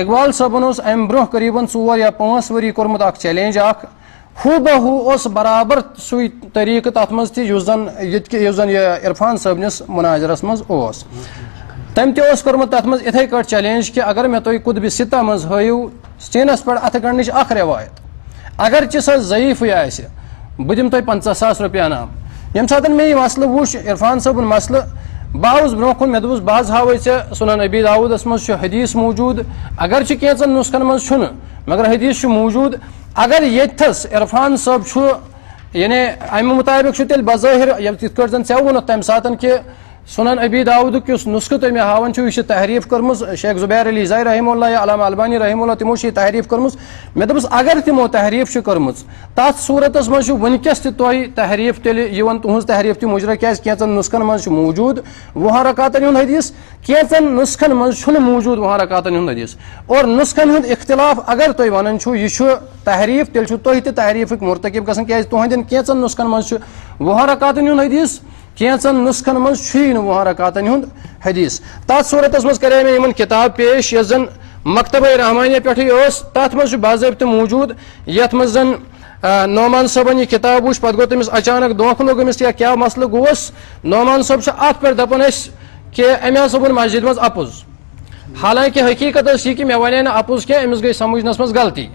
اقبال صٲبن اوس اَمہِ برونٛہہ قریٖبن 4 یا 5 ؤری کوٚرمُت اکھ چیلینج اکھ ہو بہو اس برابر سوی طریقہ تت مز تس زن یہ عرفان صبنس مناظرس مز تم تس کورمت تت مز اتھے کٹ چیلنج کہ اگر مے تھی قطب ستہ مز ہو سینس پہ اتھ گنڈنچ اخ روایت اگرچہ سہ ضعیف آسہ بہ دم تہ 50,000 رۄپیہِ انعام یم سات مے یہ مسئلہ وچ عرفان صبن مسئلہ بہ آوُس برونٛہہ کُن مے دوٚپُس بہ حظ ہاوے ژےٚ سنن ابی داؤدس مز حدیث موجود اگرچہ کینژن نسخن مز چھُنہٕ مگر حدیث موجود اگر یتھس عرفان صٲب چھُ یعنی امہ مطابق چھُ تیٚلہِ بظٲہر یتھ کٲٹھۍ زن ژےٚ ووٚنُتھ تمہِ ساتہٕ کہ سنن ابی داؤدُک یُس نسخہ تُہۍ مےٚ ہاوان چھُو یہِ چھِ تحریف کٔرمٕژ شیخ زبیر علی زاہی رحمہ اللہ یا علامہ البانی رحمہ اللہ تمو چھِ یہِ تحریف کٔرمٕژ مےٚ دوٚپُس اگر تمو تحریف چھِ کٔرمٕژ تتھ صوٗرتس منٛز چھُ وٕنکیٚس تہِ تۄہہِ تحریف تیٚلہِ یِوان تُہنٛز تحریف تہِ مُجرا کیازِ کینٛژن نسخن منٛز چھُ موجود 20 رکعتن ہُنٛد حدیث کینٛژن نسخن منٛز چھُنہٕ موجود 20 رکعتن ہُنٛد حدیث اور نسخن ہُنٛد اختلاف اگر تُہۍ ونان چھُو یہِ چھُ تحریف تیٚلہِ چھُو تُہۍ تہِ تحریفٕکۍ مرتکب گژھان کیازِ تُہنٛدٮ۪ن کینٛژن نسخن منٛز چھُ 20 رکعتن ہُنٛد حدیث کینٛژن نسخن منٛز چھُیی نہٕ 20 رکعتن ہُنٛد حدیث تتھ صوٗرتس منٛز کرے مےٚ یِمن کِتاب پیش یۄس زن مکتبہ رحمانیہ پٮ۪ٹھٕے ٲس تتھ منٛز چھُ باضٲبطہٕ موجود یتھ منٛز زن نعمان صٲبن یہ کتاب وٕچھ پتہٕ گوٚو تٔمِس اچانک دھونٛکہٕ لوٚگ أمِس یا کیٛاہ مسلہٕ گوٚوس نعمان صٲب چھُ اتھ پٮ۪ٹھ دپان أسۍ کہ أمۍ ہسا ووٚن مسجد منٛز اپُز حالانکہ حقیقت ٲس یہِ کہ مےٚ ونے نہٕ اپُز کینٛہہ أمِس گٔے سمجھنس منٛز غلطی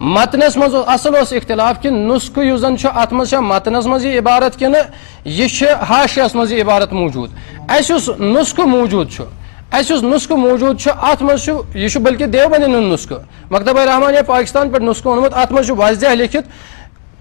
متنس منٛز اصل اوس اختلاف کہ نسخہٕ یُس زن چھُ اتھ منٛز چھا متنس منٛز یہِ عبارت کنہٕ یہِ چھِ حاشیس منٛز یہِ عبارت موجود اسہِ یُس نسخہٕ موجود چھُ اسہِ یُس نسخہٕ موجود چھُ اتھ منٛز چھُ یہِ چھُ بلکہ دیوبندین ہُنٛد نسخہٕ مکتبہ رحمانیہ پاکستان پٮ۪ٹھ نسخہٕ اوٚنمُت اتھ منٛز چھُ واضح لیکھِتھ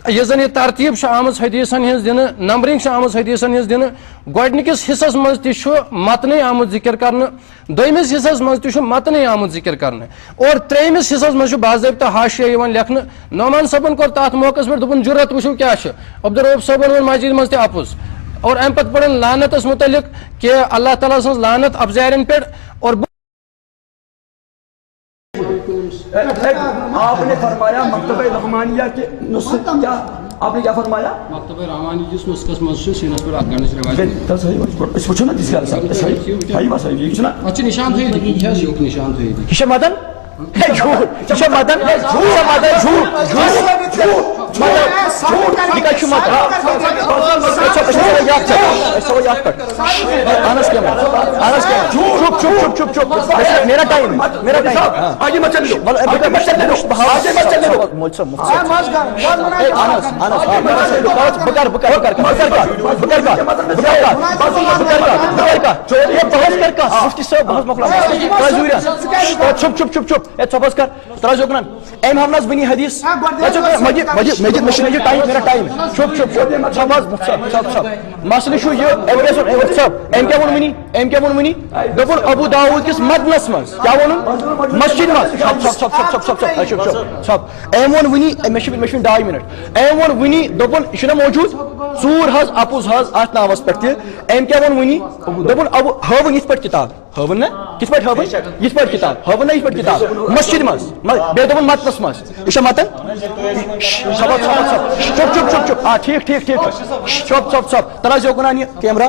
یۄس زن یہِ ترتیٖب چھِ آمٕژ حدیثن ہٕنٛز دِنہٕ نمبرنگ چھِ آمٕژ حدیثن ہٕنٛز دِنہٕ گۄڈنِکِس حصس منٛز تہِ چھُ متنٕے آمُت ذکر کرنہٕ دوٚیمِس حصس منٛز تہِ چھُ متنٕے آمُت ذکر کرنہٕ اور ترٛیٚیمِس حصس منٛز چھُ باضٲبطہٕ حاشیہ یِوان لیکھنہٕ نعمان صٲبن کوٚر تتھ موقعس پٮ۪ٹھ دوٚپُن جُرت وٕچھِو کیٛاہ چھُ عبدالرؤف صٲبن ووٚن مسجد منٛز تہِ اپُز اور امہِ پتہٕ پٔرٕن لعنتس متعلق کہ اللہ تعالیٰ سٕنٛز لعنت افزارٮ۪ن پٮ۪ٹھ اور آپ نے فرمایا مکتبہ رحمانیہ کے نسخے کیا آپ نے کیا فرمایا مکتبہ رحمانیہ جس نسخس منٛز چھُ سیٖنس پٮ۪ٹھ اکھ گنڈٕچ روایت اس وچھو نا جس کا صحیح بات صحیح چھُ نا اتھ چھُ نشان تھٲیِتھ یہِ چھِ حظ یُک نشان تھٲیِتھ یہ چھا مدن ہے جھوٹ یہ چھا مدن جھوٹ جھوٹ جھوٹ یہ کیا چھُ مدن چپ چپ چپ چپ میرا ٹائم آگے مت چلو چپ چپ چپ چپ ثبت کر تراز اوکنن ایم ہم ناز بنی حدیث مجد مشین ٹائم میرا ٹائم چپ چپ چپ ثبت مسئلہ چھُ یہ ایویڈنس ایویڈنس صاحب ایم کیا ونی ایم کیا ونی دپن ابو داؤد کس مدنس مز کیا ون مسجد مز سب ایم ون ونی مشین 2 منٹ ایم ون ونی دپن یہ موجود ژور حظ اپوز حظ ات ناوس پہ ایم کیا ونی دپن ابو ہاون یت پہ کتاب ہاون نا کت پہ ہاون یت پہ کتاب ہاون نا یت پہ کتاب مسجد مز بے دپن متنس مز یہ متن سب چپ چپ چپ چپ ہاں ٹھیک ٹھیک ٹھیک چپ چپ چپ تراز اوکنان یہ کیمرہ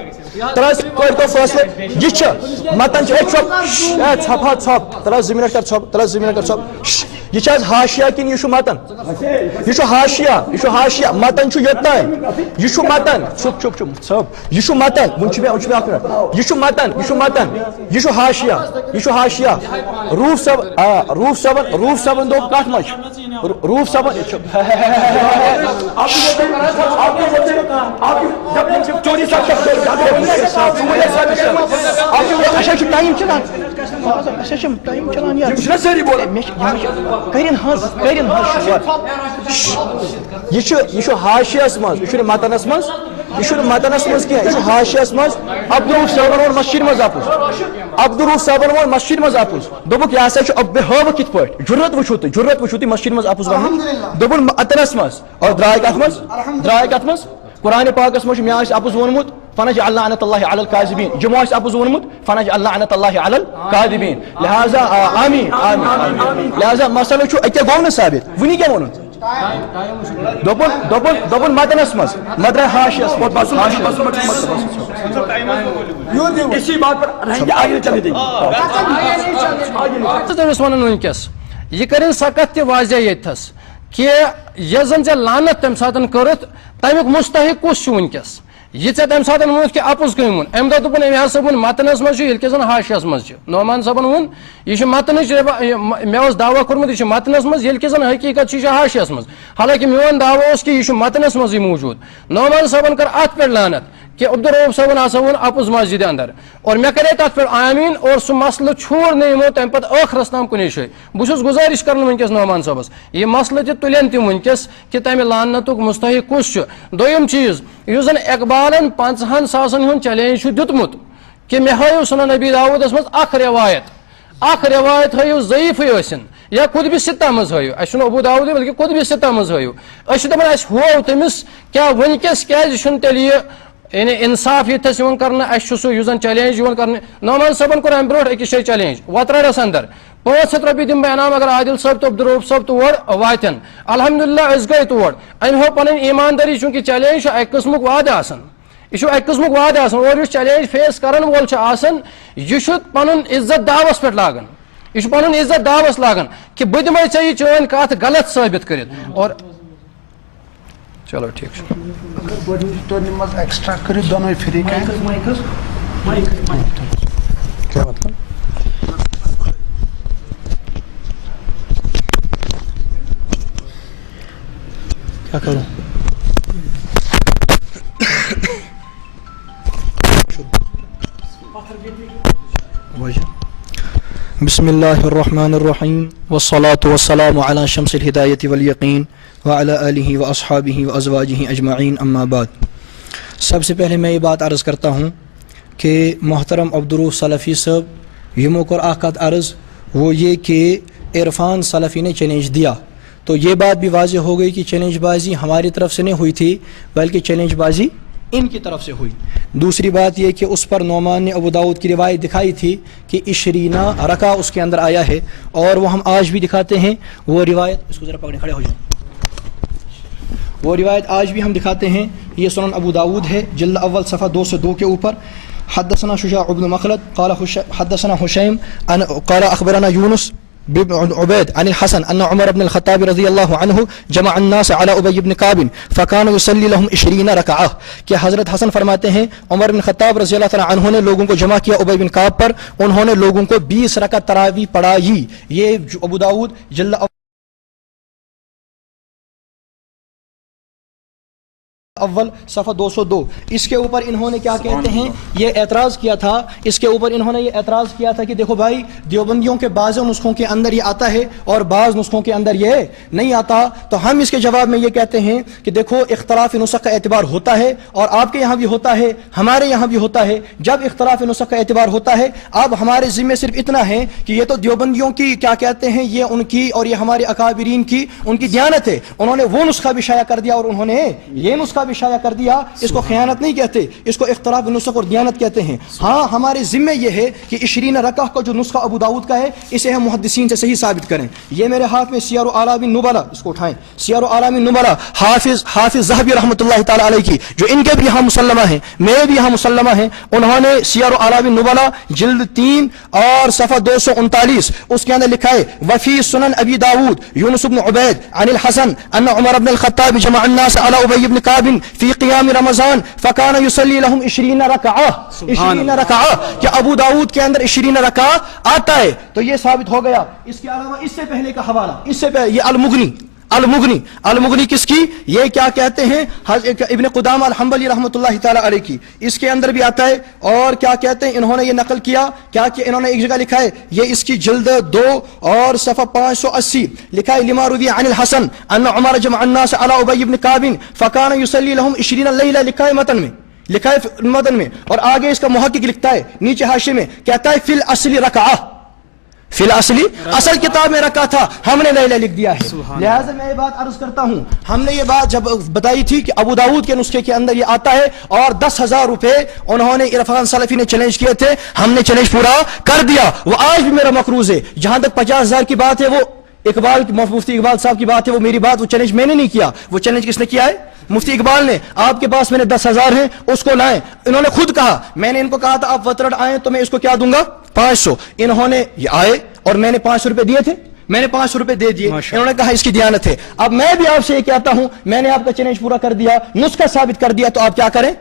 تراز کوئی تو فاصلے یہ متن چپ ژھپ ژھپ تراز 2 منٹ کر ژھپ تراز 2 منٹ کر ژھپ یہ حاشیہ کن یہ متن یہ حاشیہ متن یوتان یہ متن چپ چپ چپ ژھپ یہ متن یہ متن یہ حاشیہ روف صبن دو کٹ مچ روف صبن ٹائم چلان یہ حاشیس مز یہ متنس مز یہ متنس مز کی یہ حاشیس مز عبدالروف صاحبن وون مسجد مز اپُز عبدالروف صاحبن وون مسجد مز اپُز دوٚپُکھ یہ ہسا چھُ بے ہاو کِتھ پٲٹھۍ جُرت وٕچھِو تُہۍ مسجد مز اپُز ونُن دوٚپُن متنس مز اور درٛاے کتھ مز قرآن پاکس مجھ میں اپُز وونمُت فنجعل لعنت اللہ علی الکاذبین جمو اپُز وونمُت فنجعل لعنت اللہ علی الکاذبین لہذا آمین لہذا مسئلہ چھُ اکیاہ گوٚو نہٕ ثابت ونی کیاہ وونُن دوٚپُن متنس مز مدرے حاشیس اسی بات پر رہیں گے آگے چلے دیں تٔمِس وَنُن وٕنکٮ۪س یہِ کٔرِنۍ سخت تہِ واضح ییٚتھس کہ یہ زن ژےٚ لعنت تمہِ ساتہٕ کٔرٕتھ تمیُک مستحق کُس چھُ وٕنکٮ۪س یہ ژےٚ تمہِ ساتہٕ ووٚنُتھ کہِ اپُز کٔمۍ ووٚن امہِ دۄہ دوٚپُن أمۍ ہسا ووٚن متنس منٛز چھُ ییٚلہِ کہِ زن حاشیس منٛز چھِ نعمان صٲبن ووٚن یہِ چھُ متنٕچ مےٚ اوس دعوا کوٚرمُت یہِ چھُ متنس منٛز ییٚلہِ کہِ زن حقیٖقت چھُ یہِ چھُ حاشیس منٛز حالانکہِ میون دعوا اوس کہِ یہِ چھُ متنس منٛزٕے موٗجوٗد نعمان صٲبن کٔر اتھ پٮ۪ٹھ لعنت کہ عبدالرؤف صٲبن ہسا ووٚن اپُز مسجد اندر اور مےٚ کرے تتھ پٮ۪ٹھ آمیٖن اور سُہ مسلہٕ چھوٗر نہٕ یِمو تمہِ پتہٕ ٲخرس تام کُنی جایہِ بہٕ چھُس گُزٲرِش کران ؤنکیٚس نعمان صٲبس یہِ مسلہٕ تہِ تُلن تِم ؤنکیٚس کہ تمہِ لعنتُک مستحق کُس چھُ دوٚیِم چیٖز یُس زن اقبالن 50,000 ساسن ہُنٛد چیلینج چھُ دیُتمُت کہ مےٚ ہٲیِو سنن نبی داوٗدس منٛز اکھ رٮ۪وایت ہٲیِو ضعیٖفٕے ٲسِن یا خُطبہِ سِتہ منٛز ہٲیِو اَسہِ چھُنہٕ ابوٗ داوٗدٕے بلکہِ خُطبہِ سِتہ منٛز ہٲیِو أسۍ چھِ دپان اَسہِ ہوو تٔمِس کیٛاہ وٕنکٮ۪س کیٛازِ چھُنہٕ تیٚلہِ یہِ یعنی انصاف ییٚتھس یِوان کرنہٕ اَسہِ چھُ سُہ یُس زن چیلینج یِوان کرنہٕ نعمان صٲبن کوٚر امہِ برونٛٹھ أکِس جایہِ چیلینج وترٲڑس اندر 500 رۄپیہِ دِمہٕ بہٕ انعام اگر عادل صٲب تہٕ عبدالرؤف صٲب تور واتن الحمدللہ أسۍ گٔے تور أمۍ ہوو پنٕنۍ ایٖماندٲری چوٗنٛکہِ چیلینج چھُ اکہِ قٕسمُک وعدٕ آسان یہ اکہِ قٕسمُک وعدٕ آسان اور یُس چیلینج فیس کرن وول چھُ آسان یہِ چھُ پنُن عزت داوس پٮ۪ٹھ لاگان یہ چھُ پنُن عزت داوس لاگان کہ بہٕ دِمے ژےٚ یہِ چٲنۍ کتھ غلط ثٲبت کٔرِتھ اور چلو ٹھیک چھُ اگر گۄڈنِچ ٹٔرنہِ منٛز ایکسٹرا کٔرِتھ دۄنوَے فریٖقین کیا مطلب کیا کروں بسم اللہ الرحمن الرحیم والصلاة والسلام علی شمس الہدایت والیقین وعلی آلہ واصحابہ وازواجہ اجمعین اما بعد سب سے پہلے میں یہ بات عرض کرتا ہوں کہ محترم عبدالرؤف سلفی صاحب یمو کور اکھ کتھ عرض وہ یہ کہ عرفان سلفی نے چیلنج دیا تو یہ بات بھی واضح ہو گئی کہ چیلنج بازی ہماری طرف سے نہیں ہوئی تھی بلکہ چیلنج بازی ان کی طرف سے ہوئی دوسری بات یہ کہ اس پر نعمان نے ابو داؤد کی روایت دکھائی تھی کہ 20 رکعہ اس کے اندر آیا ہے اور وہ ہم آج بھی دکھاتے ہیں وہ روایت اس کو ذرا پکڑیں کھڑے ہو جائیں وہ روایت آج بھی ہم دکھاتے ہیں یہ سنن ابو داؤد ہے جلد اول صفحہ 202 کے اوپر حدثنا شجاع بن مخلد قال حدثنا حشیم قال اخبرنا یونس بن عبید عن الحسن ان عمر بن الخطاب رضی اللہ عنہ جمع الناس على ابی بن کعب فكان يصلي لهم 20 رکعہ کہ حضرت حسن فرماتے ہیں عمر بن خطاب رضی اللہ تعالی عنہ نے لوگوں کو جمع کیا ابی بن کعب پر انہوں نے لوگوں کو 20 رکعت تراویح پڑھائی یہ ابو داؤد جلد اول صفحہ 202 اس کے اوپر انہوں نے کیا کہتے ہیں یہ اعتراض کیا تھا اس کے اوپر انہوں نے یہ اعتراض کیا تھا کہ دیکھو بھائی دیوبندیوں کے بعض نسخوں کے اندر یہ آتا ہے اور بعض نسخوں کے اندر یہ نہیں آتا تو ہم اس کے جواب میں یہ کہتے ہیں کہ دیکھو اختلاف نسخ کا اعتبار ہوتا ہے اور آپ کے یہاں بھی ہوتا ہے ہمارے یہاں بھی ہوتا ہے جب اختلاف نسخ کا اعتبار ہوتا ہے اب ہمارے ذمے صرف اتنا ہے کہ یہ تو دیوبندیوں کی کیا کہتے ہیں یہ ان کی اور یہ ہمارے اکابرین کی ان کی دیانت ہے انہوں نے وہ نسخہ بھی شائع کر دیا اور انہوں نے یہ نسخہ بھی شائع کر دیا اس کو خیانت نہیں کہتے اس کو اختلاف نسخ اور دیانت کہتے ہیں ہاں ہمارے ذمے یہ ہے کہ 20 رکعہ کا جو نسخہ ابو داؤد کا ہے اسے ہم محدثین سے صحیح ثابت کریں یہ میرے ہاتھ میں سیر اعلام النبلاء اس کو اٹھائیں سیر اعلام النبلاء حافظ ذہبی رحمۃ اللہ تعالی علیہ کی جو ان کے بھی یہاں مسلمہ ہیں میرے بھی یہاں مسلمہ ہیں انہوں نے سیر اعلام النبلاء جلد 3 اور صفحہ 239 اس کے اندر لکھا ہے وفی سنن ابی داؤد یونس بن عبید عن الحسن ان عمر بن الخطاب جمع الناس على ابی بن کعب فی قیام رمضان فکان یصلی لهم 20 رکعہ 20 رکعہ کہ ابو داؤد کے اندر 20 رکعہ آتا ہے تو یہ ثابت ہو گیا اس کے علاوہ اس سے پہلے کا حوالہ اس سے پہلے یہ المغنی کس کی یہ کیا کہتے ہیں ابن قدامہ الحنبلی رحمۃ اللہ تعالی علیہ کی اس کے اندر بھی آتا ہے اور کیا کہتے ہیں انہوں نے یہ نقل کیا کیا کہ انہوں نے ایک جگہ لکھا ہے یہ اس کی جلد 2 اور صفحہ 580 لکھا ہے لما روی عن الحسن ان عمر جمع الناس على ابی بن کعب فكان يصلي لهم 20 لیلہ لکھا ہے متن میں اور آگے اس کا محقق لکھتا ہے نیچے حاشیے میں کہتا ہے فی الاصل رکعہ فی الاصلی اصل کتاب میں رکھا تھا ہم نے لیلہ لکھ دیا ہے لہٰذا میں یہ بات عرض کرتا ہوں ہم نے یہ بات جب بتائی تھی کہ ابو داؤد کے نسخے کے اندر یہ آتا ہے اور 10,000 روپے انہوں نے عرفان سلفی نے چیلنج کیے تھے ہم نے چیلنج پورا کر دیا وہ آج بھی میرا مقروض ہے جہاں تک 50,000 کی بات ہے وہ مفتی اقبال صاحب کی بات ہے وہ میری بات وہ چیلنج میں نے نہیں کیا وہ چیلنج کس نے کیا ہے مفتی اقبال نے آپ کے پاس میں نے 10,000 ہیں اس کو لائیں انہوں نے خود کہا میں نے ان کو کہا تھا آپ وطرڑ آئیں تو میں اس کو کیا دوں گا 500 انہوں نے یہ آئے اور میں نے 500 روپے دیے تھے میں نے 500 روپے دے دیے, انہوں نے کہا اس کی دیانت ہے. اب میں بھی آپ سے یہ کہتا ہوں, میں نے آپ کا چیلنج پورا کر دیا, نسخہ ثابت کر دیا, تو آپ کیا کریں؟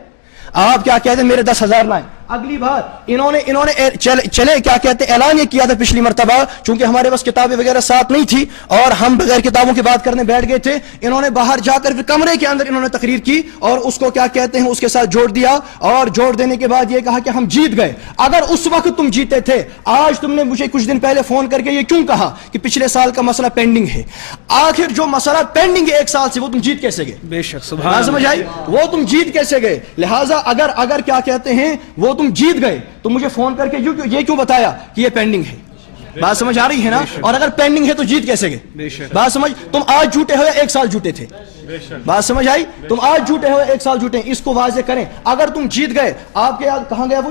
آپ کیا کہتے ہیں, میرے 10,000 لائیں. اگلی بار انہوں نے چلے کیا کہتے ہیں, اعلان یہ کیا تھا پچھلی مرتبہ, چونکہ ہمارے پاس کتابیں وغیرہ ساتھ نہیں تھی اور ہم بغیر کتابوں کی بات کرنے بیٹھ گئے تھے. انہوں نے باہر جا کر پھر کمرے کے اندر انہوں نے تقریر کی اور اس کو کیا کہتے ہیں اس کے ساتھ جوڑ دیا, اور جوڑ دینے کے بعد یہ کہا کہ ہم جیت گئے. اگر اس وقت تم جیتے تھے, آج تم نے مجھے کچھ دن پہلے فون کر کے یہ کیوں کہا کہ پچھلے سال کا مسئلہ پینڈنگ ہے؟ آخر جو مسئلہ پینڈنگ ہے 1 سال سے, وہ تم جیت کیسے گئے؟ بے شک سبحان اللہ, سمجھ آئی؟ وہ تم جیت کیسے گئے؟ لہٰذا اگر کیا کہتے ہیں وہ تم جیت گئے تو مجھے فون کر کے یہ کیوں بتایا کہ یہ پینڈنگ ہے؟ بات سمجھ آ رہی ہے نا؟ اور اگر پینڈنگ ہے تو جیت کیسے گئے؟ بات سمجھ, تم آج جھوٹے ہوئے 1 سال جھوٹے تھے. بات سمجھ آئی؟ تم آج جھوٹے ہوئے 1 سال جھوٹے ہیں, اس کو واضح کریں. اگر تم جیت گئے, آپ کے یاد کہاں گیا وہ؟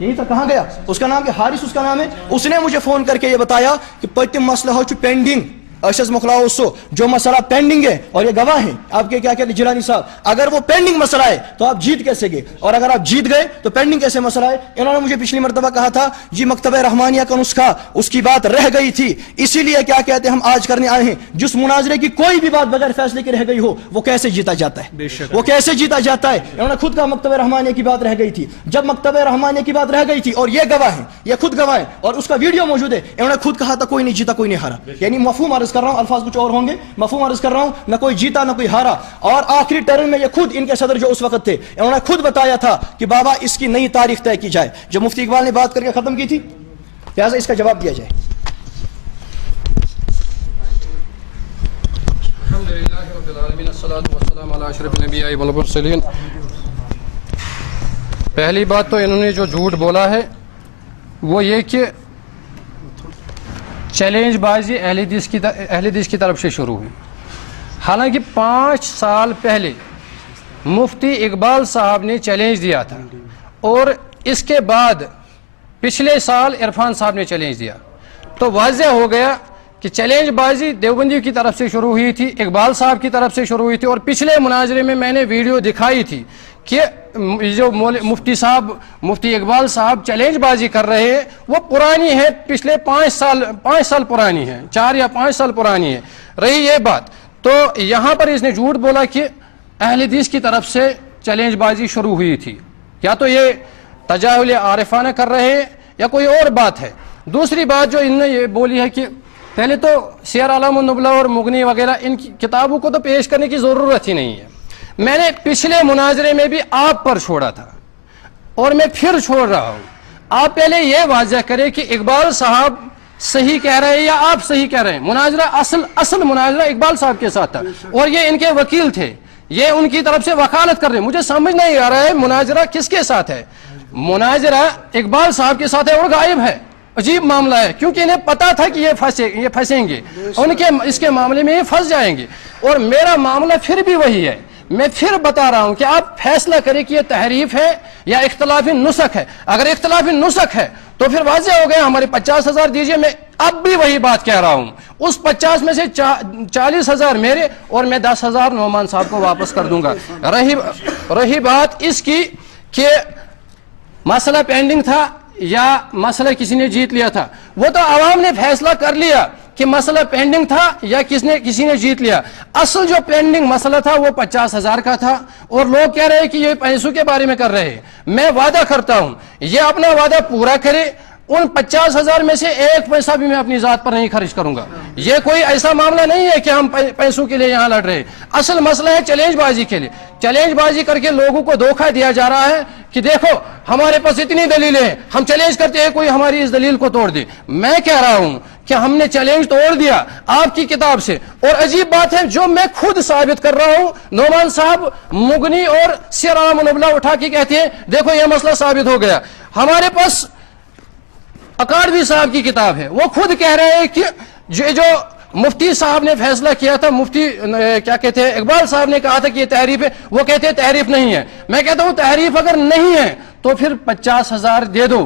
یہی تھا, کہاں گیا؟ اس کا نام کیا؟ حارث اس کا نام ہے. اس نے مجھے فون کر کے یہ بتایا کہ پتم مسئلہ ہو چھ پینڈنگ, اشز مخلاؤ سو جو مسئلہ پینڈنگ ہے, اور یہ گواہ ہیں آپ کے کیا کہتے ہیں جیلانی صاحب, اگر وہ پینڈنگ مسئلہ ہے تو آپ جیت کیسے گئے؟ اور اگر آپ جیت گئے تو پینڈنگ کیسے مسئلہ ہے؟ انہوں نے مجھے پچھلی مرتبہ کہا تھا جی مکتبہ رحمانیہ کا نسخہ اس کی بات رہ گئی تھی, اسی لیے کیا کہتے ہیں ہم آج کرنے آئے ہیں. جس مناظرے کی کوئی بھی بات بغیر فیصلے کی رہ گئی ہو, وہ کیسے جیتا جاتا ہے؟ وہ کیسے جیتا جاتا ہے؟ انہوں نے خود کہا مکتبہ رحمانیہ کی بات رہ گئی تھی. جب مکتبہ رحمانیہ کی بات رہ گئی تھی, اور یہ گواہ ہیں, یہ خود گواہ ہیں, اور اس کا ویڈیو موجود ہے, انہوں نے خود کہا تھا کوئی نہیں جیتا کوئی نہیں ہارا. یعنی مفہوم عرض کر رہا ہوں, الفاظ کچھ اور ہوں گے, مفہوم عرض کر رہا ہوں, نہ کوئی جیتا نہ کوئی ہارا. اور آخری ٹرم میں یہ خود ان کے صدر جو اس وقت تھے, انہوں نے خود بتایا تھا کہ بابا اس کی نئی تاریخ طے کی جائے. جب مفتی اقبال نے بات کر کے ختم کی تھی, لہٰذا اس کا جواب دیا جائے. الحمدللہ رب العالمین, الصلاۃ والسلام علی اشرف الانبیاء والمرسلین. پہلی بات تو انہوں نے جو جھوٹ بولا ہے وہ یہ کہ چیلنج بازی اہل حدیث کی طرف سے شروع ہوئی. حالانکہ 5 سال پہلے مفتی اقبال صاحب نے چیلنج دیا تھا, اور اس کے بعد پچھلے سال عرفان صاحب نے چیلنج دیا. تو واضح ہو گیا کہ چیلنج بازی دیوبندیوں کی طرف سے شروع ہوئی تھی, اقبال صاحب کی طرف سے شروع ہوئی تھی. اور پچھلے مناظرے میں نے ویڈیو دکھائی تھی کہ جو مفتی اقبال صاحب چیلنج بازی کر رہے ہیں وہ پرانی ہے, پچھلے 5 سال پرانی ہے, 4 یا 5 سال پرانی ہے. رہی یہ بات, تو یہاں پر اس نے جھوٹ بولا کہ اہل حدیث کی طرف سے چیلنج بازی شروع ہوئی تھی. یا تو یہ تجاہل عارفانہ کر رہے ہیں یا کوئی اور بات ہے. دوسری بات جو انہوں نے یہ بولی ہے کہ پہلے تو سیر اعلام النبلہ اور مغنی وغیرہ ان کی کتابوں کو تو پیش کرنے کی ضرورت ہی نہیں ہے. میں نے پچھلے مناظرے میں بھی آپ پر چھوڑا تھا اور میں پھر چھوڑ رہا ہوں. آپ پہلے یہ واضح کریں کہ اقبال صاحب صحیح کہہ رہے ہیں یا آپ صحیح کہہ رہے ہیں. مناظرہ اصل مناظرہ اقبال صاحب کے ساتھ تھا, اور یہ ان کے وکیل تھے, یہ ان کی طرف سے وکالت کر رہے ہیں. مجھے سمجھ نہیں آ رہا ہے مناظرہ کس کے ساتھ ہے. مناظرہ اقبال صاحب کے ساتھ ہے اور غائب ہے. عجیب معاملہ ہے, کیونکہ انہیں پتا تھا کہ یہ پھنسیں گے, اس کے معاملے میں یہ پھنس جائیں گے. اور میرا معاملہ پھر بھی وہی ہے. میں پھر بتا رہا ہوں کہ آپ فیصلہ کریں کہ یہ تحریف ہے یا اختلافی نسخ ہے. اگر اختلافی نسخ ہے تو پھر واضح ہو گیا, ہمارے 50,000 دیجئے. میں اب بھی وہی بات کہہ رہا ہوں, اس 50 میں سے 40,000 میرے, اور میں 10,000 نعمان صاحب کو واپس کر دوں گا. رہی بات اس کی کہ مسئلہ پینڈنگ تھا یا مسئلہ کسی نے جیت لیا تھا, وہ تو عوام نے فیصلہ کر لیا کہ مسئلہ پینڈنگ تھا یا کسی نے جیت لیا. اصل جو پینڈنگ مسئلہ تھا وہ 50,000 کا تھا, اور لوگ کہہ رہے ہیں کہ یہ پیسوں کے بارے میں کر رہے ہیں. میں وعدہ کرتا ہوں یہ اپنا وعدہ پورا کرے, ان 50,000 میں سے 1 پیسہ بھی میں اپنی ذات پر نہیں خرچ کروں گا. یہ کوئی ایسا معاملہ نہیں ہے کہ ہم پیسوں کے لیے یہاں لڑ رہے ہیں. اصل مسئلہ ہے چیلنج بازی کے لیے. چیلنج بازی کر کے لوگوں کو دھوکہ دیا جا رہا ہے کہ دیکھو ہمارے پاس اتنی دلیلیں ہیں, ہم چیلنج کرتے ہیں, کوئی ہماری اس دلیل کو توڑ دے. میں کہہ رہا ہوں کہ ہم نے چیلنج توڑ دیا آپ کی کتاب سے. اور عجیب بات ہے جو میں خود ثابت کر رہا ہوں, نعمان صاحب مغنی اور سیر اعلام النبلہ اٹھا کے کہتے ہیں دیکھو یہ مسئلہ ثابت ہو گیا. ہمارے پاس اکاڑوی صاحب کی کتاب ہے, وہ خود کہہ رہے ہیں کہ جو مفتی صاحب نے فیصلہ کیا تھا, مفتی کیا کہتے ہیں اقبال صاحب نے کہا تھا کہ یہ تحریف ہے, وہ کہتے ہیں تحریف نہیں ہے. میں کہتا ہوں تحریف اگر نہیں ہے تو پھر 50,000 دے دو.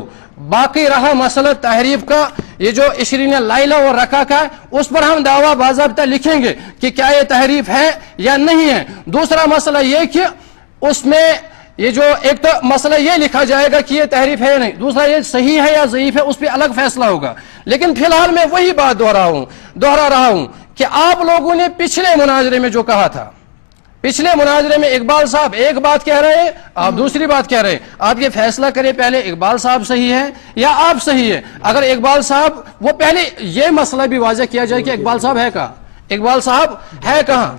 باقی رہا مسئلہ تحریف کا, یہ جو عشرین لائلہ اور رکا کا ہے, اس پر ہم دعویٰ باضابطہ لکھیں گے کہ کیا یہ تحریف ہے یا نہیں ہے. دوسرا مسئلہ یہ کہ اس میں یہ جو ایک تو مسئلہ یہ لکھا جائے گا کہ یہ تحریف ہے نہیں، دوسرا یہ صحیح ہے یا ضعیف ہے اس پہ الگ فیصلہ ہوگا. لیکن فی الحال میں وہی بات دوہرا رہا ہوں کہ آپ لوگوں نے پچھلے مناظرے میں جو کہا تھا، پچھلے مناظرے میں اقبال صاحب ایک بات کہہ رہے ہیں، آپ دوسری بات کہہ رہے ہیں. آپ یہ فیصلہ کریں پہلے اقبال صاحب صحیح ہے یا آپ صحیح ہے. اگر اقبال صاحب، وہ پہلے یہ مسئلہ بھی واضح کیا جائے کہ اقبال صاحب ہے کہاں، اقبال صاحب ہے کہاں.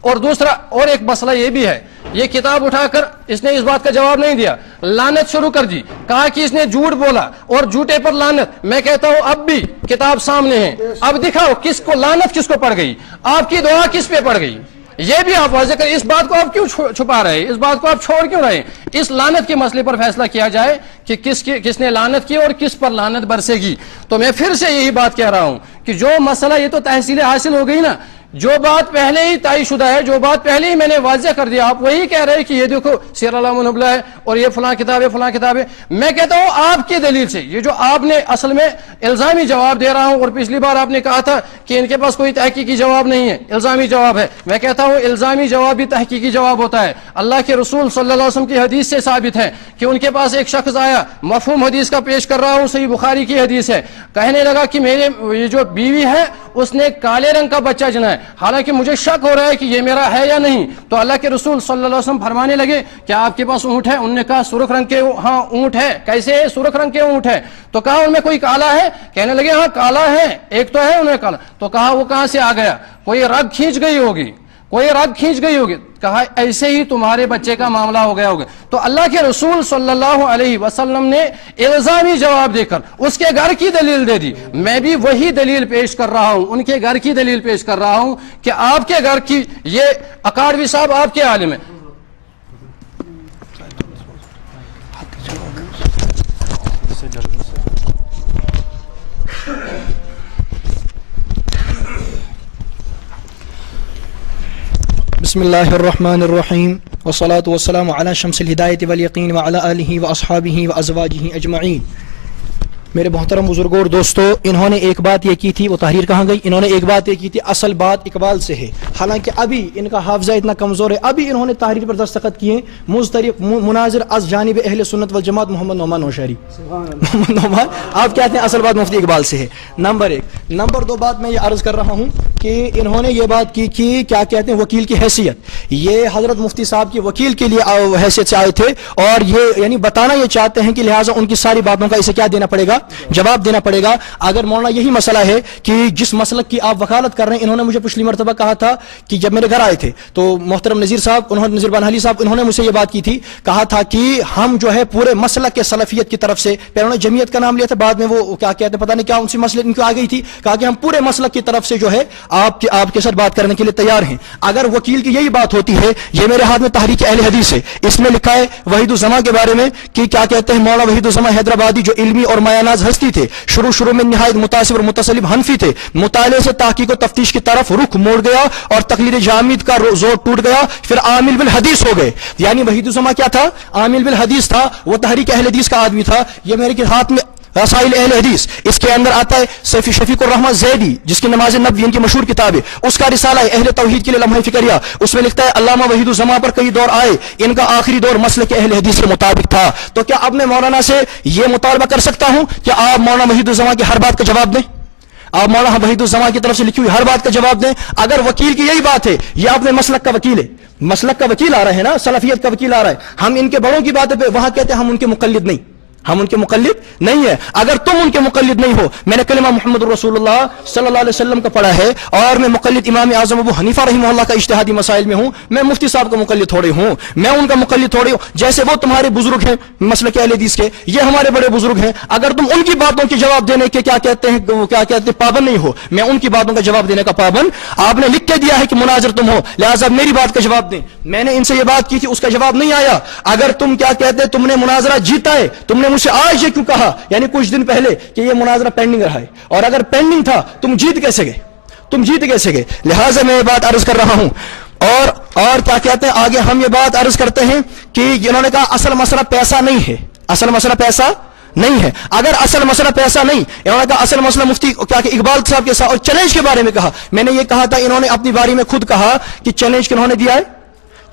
اور دوسرا اور ایک مسئلہ یہ بھی ہے، یہ کتاب اٹھا کر اس نے اس بات کا جواب نہیں دیا، لعنت شروع کر دی، کہا کہ اس نے جھوٹ بولا اور جھوٹے پر لعنت. میں کہتا ہوں اب بھی کتاب سامنے ہے، اب دکھاؤ کس کو لعنت کس کو پڑ گئی، آپ کی دعا کس پہ پڑ گئی، یہ بھی آپ واضح کریں. اس بات کو آپ کیوں چھپا رہے ہیں، اس بات کو آپ چھوڑ کیوں رہے ہیں. اس لعنت کے مسئلے پر فیصلہ کیا جائے کہ کس نے لعنت کی اور کس پر لعنت برسے گی. تو میں پھر سے یہی بات کہہ رہا ہوں کہ جو مسئلہ، یہ تو تحصیل حاصل ہو گئی نا، جو بات پہلے ہی طے شدہ ہے، جو بات پہلے ہی میں نے واضح کر دیا، آپ وہی کہہ رہے ہیں کہ یہ دیکھو سیر علام النبلہ ہے اور یہ فلاں کتاب ہے فلاں کتاب ہے. میں کہتا ہوں آپ کی دلیل سے، یہ جو آپ نے اصل میں الزامی جواب دے رہا ہوں، اور پچھلی بار آپ نے کہا تھا کہ ان کے پاس کوئی تحقیقی جواب نہیں ہے، الزامی جواب ہے. میں کہتا ہوں الزامی جواب بھی تحقیقی جواب ہوتا ہے. اللہ کے رسول صلی اللہ علیہ وسلم کی حدیث سے ثابت ہے کہ ان کے پاس ایک شخص آیا، مفہوم حدیث کا پیش کر رہا ہوں، صحیح بخاری کی حدیث ہے، کہنے لگا کہ میرے یہ جو بیوی ہے اس نے کالے رنگ کا بچہ جنا ہے، حالانکہ مجھے شک ہو رہا ہے کہ یہ میرا ہے یا نہیں. تو اللہ کے رسول صلی اللہ علیہ وسلم فرمانے لگے کہ آپ کے پاس اونٹ ہے؟ انہوں نے کہا سرخ رنگ کے. ہاں اونٹ ہے. کیسے ہے؟ سرخ رنگ کے اونٹ ہے. تو کہا ان میں کوئی کالا ہے؟ کہنے لگے ہاں کالا ہے، ایک تو ہے انہوں نے کالا. تو کہا وہ کہاں سے آ گیا؟ کوئی رگ کھینچ گئی ہوگی، کوئی رگ کھینچ گئی ہوگی. کہا ایسے ہی تمہارے بچے کا معاملہ ہو گیا ہوگا. تو اللہ کے رسول صلی اللہ علیہ وسلم نے الزامی جواب دے کر اس کے گھر کی دلیل دے دی. میں بھی وہی دلیل پیش کر رہا ہوں، ان کے گھر کی دلیل پیش کر رہا ہوں کہ آپ کے گھر کی، یہ اکاڑوی صاحب آپ کے عالم ہیں. بسم اللہ الرحمن الرحیم والصلاة والسلام علی شمس الہدایت والیقین وعلی آلہ واصحابہ وازواجہ اجمعین. میرے محترم بزرگوں اور دوستو، انہوں نے ایک بات یہ کی تھی، وہ تحریر کہاں گئی؟ انہوں نے ایک بات یہ کی تھی اصل بات اقبال سے ہے، حالانکہ ابھی ان کا حافظہ اتنا کمزور ہے، ابھی انہوں نے تحریر پر دستخط کیے مضطرب مناظر از جانب اہل سنت والجماعت محمد نعمان نوشہری. محمد نعمان، آپ کہتے ہیں اصل بات مفتی اقبال سے ہے. نمبر ایک. نمبر دو بات میں یہ عرض کر رہا ہوں کہ انہوں نے یہ بات کی کہ کیا کہتے ہیں وکیل کی حیثیت، یہ حضرت مفتی صاحب کی وکیل کے لیے حیثیت سے آئے تھے، اور یہ یعنی بتانا یہ چاہتے ہیں کہ لہٰذا ان کی ساری باتوں کا اسے کیا دینا پڑے گا، جواب دینا پڑے گا. اگر مولانا یہی مسئلہ ہے کہ جس مسلک کی آپ وکالت کر رہے ہیں، انہوں نے مجھے پچھلی مرتبہ کہا تھا کہ جب میرے گھر آئے تھے تو محترم نذیر صاحب، انہوں نے نذیر بانحالی صاحب، انہوں نے مجھ سے یہ بات کی تھی، کہا تھا کہ ہم جو ہے پورے مسلک کے سلفیت کی طرف سے، پہلے انہوں نے جمعیت کا نام لیا تھا، بعد میں وہ کیا کہتے ہیں پتہ نہیں کیا ان سے مسئلے ان کو آ گئی تھی، کہا کہ ہم پورے مسلک کی طرف سے جو ہے آپ کے ساتھ بات کرنے کے لیے تیار ہیں. اگر وکیل کی یہی بات ہوتی ہے، یہ میرے ہاتھ میں تحریک اہل حدیث ہے، اس میں لکھا ہے وحید الزماں کے بارے میں کہ کیا کہتے ہیں مولانا وحید الزماں حیدرآبادی جو علمی اور مایاناز ہستی تھے، شروع میں نہایت متاثر اور متصلب حنفی تھے، مطالعے سے تحقیق و تفتیش کی طرف رخ موڑ گیا اور تقلید جامد کا زور ٹوٹ گیا، پھر عامل بالحدیث ہو گئے. یعنی وحید الزماں کیا تھا؟ عامل بالحدیث تھا، وہ تحریک اہل حدیث کا آدمی تھا. یہ میرے ہاتھ میں رسائل اہل حدیث، اس کے اندر آتا ہے سیفی شفیق الرحمن زیدی جس کی نماز نبوی ان کی مشہور کتاب ہے، اس کا رسالہ ہے اہل توحید کے لیے لمحہ فکریہ، اس میں لکھتا ہے علامہ وحید الزماں پر کئی دور آئے، ان کا آخری دور مسلک اہل حدیث کے مطابق تھا. تو کیا اب میں مولانا سے یہ مطالبہ کر سکتا ہوں کہ آپ مولانا وحید الزماں کی ہر بات کا جواب دیں؟ آپ مولانا وحید الزماں کی طرف سے لکھی ہوئی ہر بات کا جواب دیں؟ اگر وکیل کی یہی بات ہے، یہ اپنے مسلک کا وکیل ہے، مسلک کا وکیل آ رہا ہے نا، سلفیت کا وکیل آ رہا ہے، ہم ان کے بڑوں کی باتیں پہ وہاں کہتے ہیں ہم ان کے مقلد نہیں، ہم ان کے مقلد نہیں ہے. اگر تم ان کے مقلد نہیں ہو، میں نے کلمہ محمد رسول اللہ صلی اللہ علیہ وسلم کا پڑھا ہے، اور میں مقلد امام اعظم ابو حنیفہ رحمہ اللہ کا اجتہادی مسائل میں ہوں، میں مفتی صاحب کا مقلد تھوڑے ہوں، میں ان کا مقلد تھوڑے ہوں. جیسے وہ تمہارے بزرگ ہیں مسلک اہل حدیث کے، یہ ہمارے بڑے بزرگ ہیں، اگر تم ان کی باتوں کے جواب دینے کے کیا کہتے ہیں پابند نہیں ہو، میں ان کی باتوں کا جواب دینے کا پابند. آپ نے لکھ کے دیا ہے کہ مناظر تم ہو، لہٰذا میری بات کا جواب دیں. میں نے ان سے یہ بات کی تھی، اس کا جواب نہیں آیا. اگر تم کیا کہتے تم نے مناظرہ جیتا ہے، تم نے مجھ سے آج یہ کیوں کہا، یعنی کچھ دن پہلے، کہ یہ مناظرہ پینڈنگ رہا ہے، اور اگر پینڈنگ تھا تم جیت کیسے گئے؟ لہٰذا میں یہ بات عرض کر رہا ہوں. اور کیا کہتے ہیں آگے ہم یہ بات عرض کرتے ہیں کہ انہوں نے کہا اصل مسئلہ پیسہ نہیں ہے، اصل مسئلہ پیسہ نہیں ہے. اگر اصل مسئلہ پیسہ نہیں، انہوں نے کہا اصل مسئلہ مفتی کیا کہ اقبال صاحب کے ساتھ. اور چیلنج کے بارے میں کہا، میں نے یہ کہا تھا، انہوں نے اپنی باری میں خود کہا کہ چیلنج کنہوں نے دیا ہے؟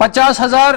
50,000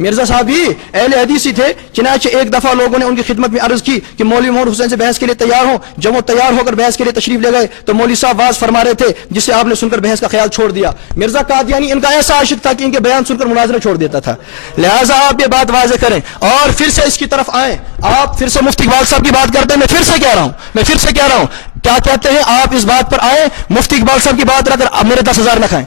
مرزا صاحب ہی اہل حدیث ہی تھے. چنانچہ ایک دفعہ لوگوں نے ان کی خدمت میں عرض کی کہ مولوی محمد حسین سے بحث کے لیے تیار ہوں. جب وہ تیار ہو کر بحث کے لیے تشریف لے گئے تو مولوی صاحب واز فرما رہے تھے جسے آپ نے سن کر بحث کا خیال چھوڑ دیا. مرزا قادیانی ان کا ایسا عاشق تھا کہ ان کے بیان سن کر مناظرہ چھوڑ دیتا تھا. لہٰذا آپ یہ بات واضح کریں اور پھر سے اس کی طرف آئیں. آپ پھر سے مفتی اقبال صاحب کی بات کرتے ہیں. میں پھر سے کہہ رہا ہوں کیا کہتے ہیں آپ اس بات پر آئیں. مفتی اقبال صاحب کی بات رکھ کر میرے 10,000 نہ کھائیں.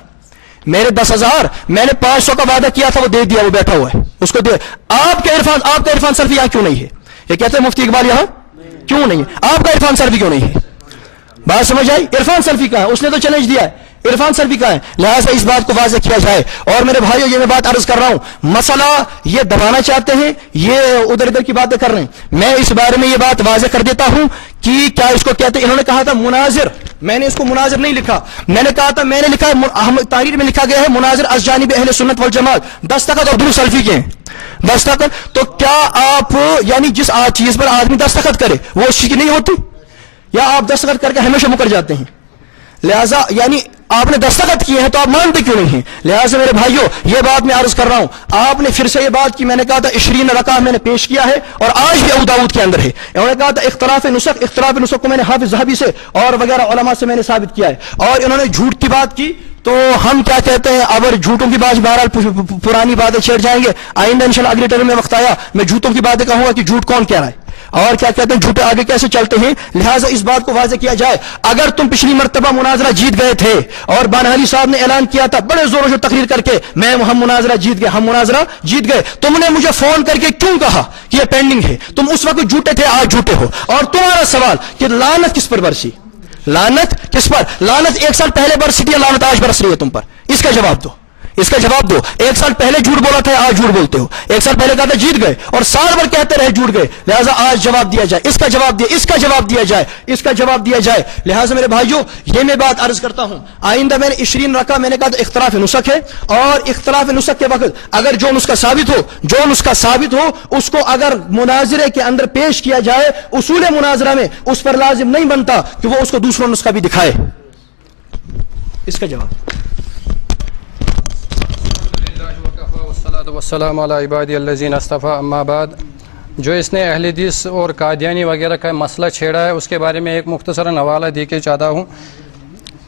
میرے 10,000 میں نے 500 کا وعدہ کیا تھا وہ دے دیا, وہ بیٹھا ہوا ہے اس کو دے. آپ کا عرفان سلفی یہاں کیوں نہیں ہے؟ یہ کہتے ہیں مفتی اقبال یہاں کیوں نہیں ہے؟ آپ کا عرفان سلفی کیوں نہیں ہے؟ بات سمجھ آئی؟ عرفان سلفی کہاں ہے؟ اس نے تو چیلنج دیا ہے. عرفان سلفی کہاں ہے؟ لہٰذا اس بات کو واضح کیا جائے. اور میرے بھائیو یہ میں بات عرض کر رہا ہوں, مسئلہ یہ دبانا چاہتے ہیں, یہ ادھر ادھر کی باتیں کر رہے ہیں. میں اس بارے میں یہ بات واضح کر دیتا ہوں کہ کیا اس کو کہتے ہیں. انہوں نے کہا تھا مناظر, میں نے اس کو مناظر نہیں لکھا, میں نے کہا تھا, میں نے لکھا ہے تحریر میں لکھا گیا ہے مناظر از جانب اہل سنت والجماعت. دستخط اور درست سلفی کے ہیں. دستخط تو کیا آپ یعنی جس چیز پر آدمی دستخط کرے وہ اس چیز کی نہیں ہوتی, یا آپ دستخط کر کے ہمیشہ مکر جاتے ہیں؟ لہٰذا یعنی آپ نے دستخط کیے ہیں تو آپ مانتے کیوں نہیں ہیں؟ لہٰذا میرے بھائیوں یہ بات میں عرض کر رہا ہوں. آپ نے پھر سے یہ بات کی, میں نے کہا تھا 20 رکعہ میں نے پیش کیا ہے اور آج بھی ابو داؤد کے اندر ہے. انہوں نے کہا تھا اختلاف نسخ کو میں نے حافظ ذہبی سے اور وغیرہ علماء سے میں نے ثابت کیا ہے. اور انہوں نے جھوٹ کی بات کی تو ہم کیا کہتے ہیں, اگر جھوٹوں کی بات بہرحال پرانی باتیں چھیڑ جائیں گے. آئندہ انشاءاللہ اگلی ٹرم میں وقت آیا میں جھوٹوں کی باتیں کہوں گا کہ جھوٹ کون کہہ رہا ہے اور کیا کہتے ہیں جھوٹے آگے کیسے چلتے ہیں. لہٰذا اس بات کو واضح کیا جائے. اگر تم پچھلی مرتبہ مناظرہ جیت گئے تھے اور بانہالی صاحب نے اعلان کیا تھا بڑے زور و شور تقریر کر کے ہم مناظرہ جیت گئے, تم نے مجھے فون کر کے کیوں کہا کہ یہ پینڈنگ ہے؟ تم اس وقت جھوٹے تھے, آج جھوٹے ہو. اور تمہارا سوال کہ لعنت کس پر برسی, لعنت کس پر؟ لعنت 1 سال پہلے برسی تھی, لعنت آج برس رہی ہے تم پر. اس کا جواب دو, اس کا جواب دو. 1 سال پہلے جھوٹ بولا تھا, آج جھوٹ بولتے ہو. 1 سال پہلے کہا تھا جیت گئے اور سال بھر کہتے رہے جھوٹ گئے. لہٰذا آج جواب دیا جائے, اس کا جواب دیا, اس کا جواب دیا جائے, اس کا جواب دیا جائے. لہٰذا میرے بھائیوں یہ میں بات عرض کرتا ہوں, آئندہ میں نے 20 رکعہ میں نے کہا تھا اختلاف نسخ ہے, اور اختلاف نسخ کے وقت اگر جو نسخہ ثابت ہو اس کو اگر مناظرے کے اندر پیش کیا جائے, اصول مناظرہ میں اس پر لازم نہیں بنتا کہ وہ اس کو دوسرا نسخہ بھی دکھائے. اس کا جواب. والسلام علی عبادی الذین اصطفیٰ اما بعد. جو اس نے اہل حدیث اور قادیانی وغیرہ کا مسئلہ چھیڑا ہے اس کے بارے میں ایک مختصراً حوالہ دے کے چاہتا ہوں.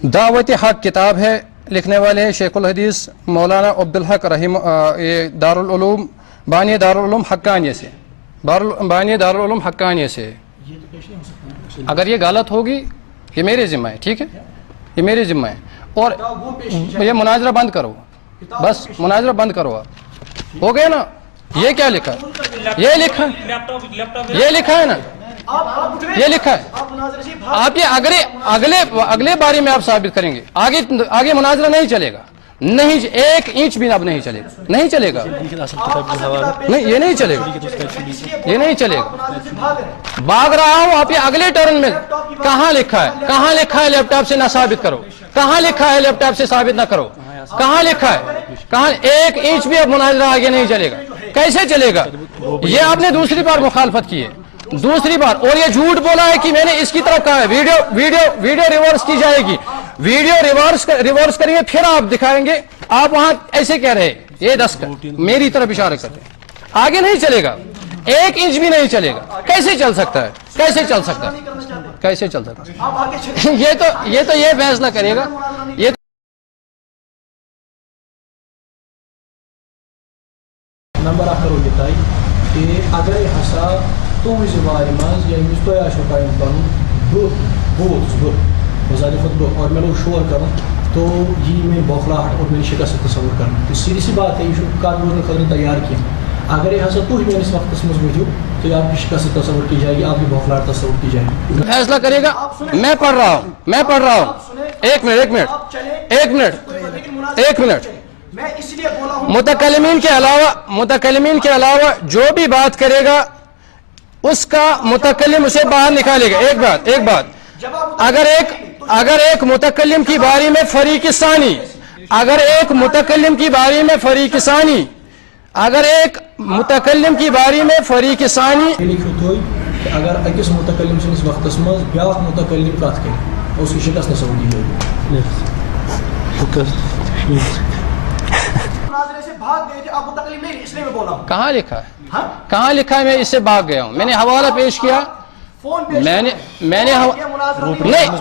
دعوت حق کتاب ہے, لکھنے والے ہیں شیخ الحدیث مولانا عبدالحق رحیم, یہ دارالعلوم بانی دارالعلوم حقانیہ سے, بانی دارالعلوم حقانیہ سے. اگر یہ غلط ہوگی یہ میرے ذمہ ہے, ٹھیک ہے, یہ میرے ذمہ ہے. اور یہ مناظرہ بند کرو, بس مناظرہ بند کرو. آپ ہو گیا نا. یہ کیا لکھا ہے؟ یہ لکھا ہے نا, یہ لکھا ہے. آپ یہ اگلے بارے میں آپ ثابت کریں گے. آگے مناظرہ نہیں چلے گا, نہیں 1 انچ بھی اب نہیں چلے گا, نہیں چلے گا, نہیں یہ نہیں چلے گا, یہ نہیں چلے گا. بھاگ رہا ہوں. آپ یہ اگلے ٹرن میں کہاں لکھا ہے لیپ ٹاپ سے نہ ثابت کرو, کہاں لکھا ہے لیپ ٹاپ سے ثابت نہ کرو, کہاں لکھا ہے, کہاں 1 انچ بھی اب مناظرہ آگے نہیں چلے گا. کیسے چلے گا؟ یہ آپ نے دوسری بار مخالفت کی ہے, دوسری بار. اور یہ جھوٹ بولا ہے کہ میں نے اس کی طرف کہا ہے. ویڈیو ریورس کی جائے گی, ویڈیو ریورس کریں گے پھر آپ دکھائیں گے. آپ وہاں ایسے کہہ رہے یہ 10 میری طرف اشارہ کرتے ہیں. آگے نہیں چلے گا, 1 انچ بھی نہیں چلے گا. کیسے چل سکتا ہے, کیسے چل سکتا ہے, کیسے چل سکتا ہے؟ یہ تو یہ فیصلہ کرے گا. یہ نمبر اخر ہوتا ہے کہ اگر ہسا تہذ وار مز یمس تہ آسو قائم پن بوت زیادہ کھت اور میں لوگ شور کروں تو یہ میں بوکھلاہٹ اور میری شکست تصور کرنا. تو سیدھی سی بات ہے, یہ کار بوزنے خاطر تیار کی. اگر یہ ہسا تھی میرے وقت مز وجو تو آپ کی شکست تصور کی جائے گی, آپ کی بوکھلاہٹ تصور کی جائے گی. فیصلہ کرے گا. میں پڑھ رہا ہوں. ایک منٹ. متکلمین کے علاوہ جو بھی بات کرے گا اس کا متکلم اسے باہر نکالے گا. ایک بات اگر ایک متکلم کی باری میں فریق ثانی, اگر ایک متکلم کی باری میں فریق ثانی اگر اکس متکلم سنس وقت مز بیا متکلم کت کر اس کی شکست تصور کی جائے گی. بھاگ گئے تھے آپ متکلم نہیں اس لیے میں بول رہا ہوں. کہاں لکھا ہے؟ کہاں لکھا ہے میں اس سے بھاگ گیا ہوں؟ میں نے حوالہ پیش کیا. میں نے نہیں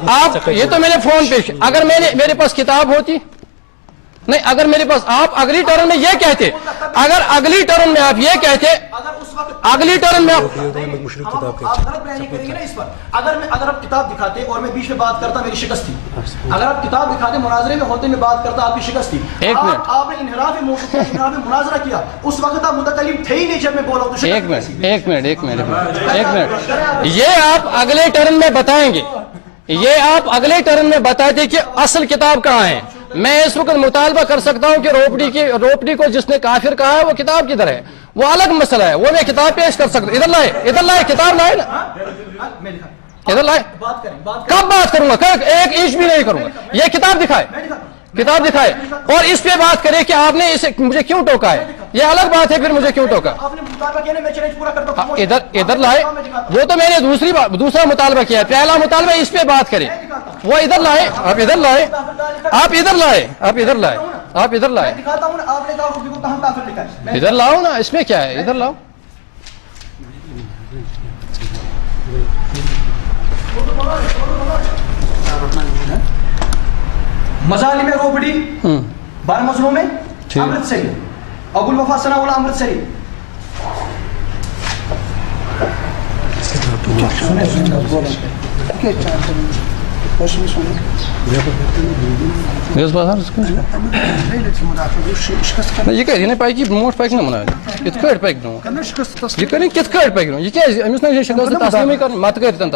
آپ یہ تو میں نے فون پیش. اگر میرے پاس کتاب ہوتی نہیں، اگر میرے پاس آپ اگلی ٹرن میں یہ کہتے، اگر اگلی ٹرن میں آپ یہ کہتے، اگلی ٹرن میں آپ غلط بیان کریں گے نا اس پر. اگر آپ کتاب دکھاتے اور میں بیچ میں بات کرتا میری شکست تھی. اگر آپ کتاب دکھاتے مناظرے میں ہوتے میں بات کرتا آپ کی شکست تھی. آپ نے انحراف مناظرہ کیا اس وقت آپ متکلم تھے ہی نہیں جب میں بولا ہوں. ایک منٹ یہ آپ اگلے ٹرن میں بتائیں گے، یہ آپ اگلے ٹرن میں بتاتے کہ اصل کتاب کہاں ہے. میں اس وقت مطالبہ کر سکتا ہوں کہ روپڑی کو جس نے کافر کہا ہے وہ کتاب کدھر ہے، وہ الگ مسئلہ ہے، وہ میں کتاب پیش کر سکتا ہوں. ادھر لائے کتاب لائے نا، ادھر لائے. کب بات کروں گا؟ ایک انچ بھی نہیں کروں گا. یہ کتاب دکھائے اور اس پہ بات کرے کہ آپ نے اسے مجھے کیوں ٹوکا ہے. یہ الگ بات ہے پھر مجھے کیوں ٹوکا. ادھر لائے. وہ تو میں نے دوسرا مطالبہ کیا ہے، پہلا مطالبہ اس پہ بات کرے. وہ ادھر لائے، آپ ادھر لائے، آپ ادھر لائے، آپ ادھر لائے، آپ ادھر لائے. ادھر لاؤ نا، اس میں کیا ہے، ادھر لاؤ. مظالم روپڑی 12 مظلوم میں امرتسری ابو الوفا ثناء اللہ امرتسری. یہ کہہ پائی کہ برونٹ پک نا مناظر کت کٹ پک برونٹ یہ کریں کت کٹ پک برونٹ. یہ کیا امس نا شکست تسلیم کر مت کرتن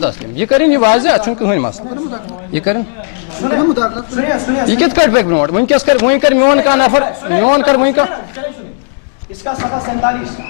تسلیم یہ کریں. یہ واضح چھن کہین مسئلہ. یہ کریں یہ کت کٹ پک برونٹ. ونکس کر وہیں کر میون کا نفر میون کر وہیں کا. اس کا صفحہ 47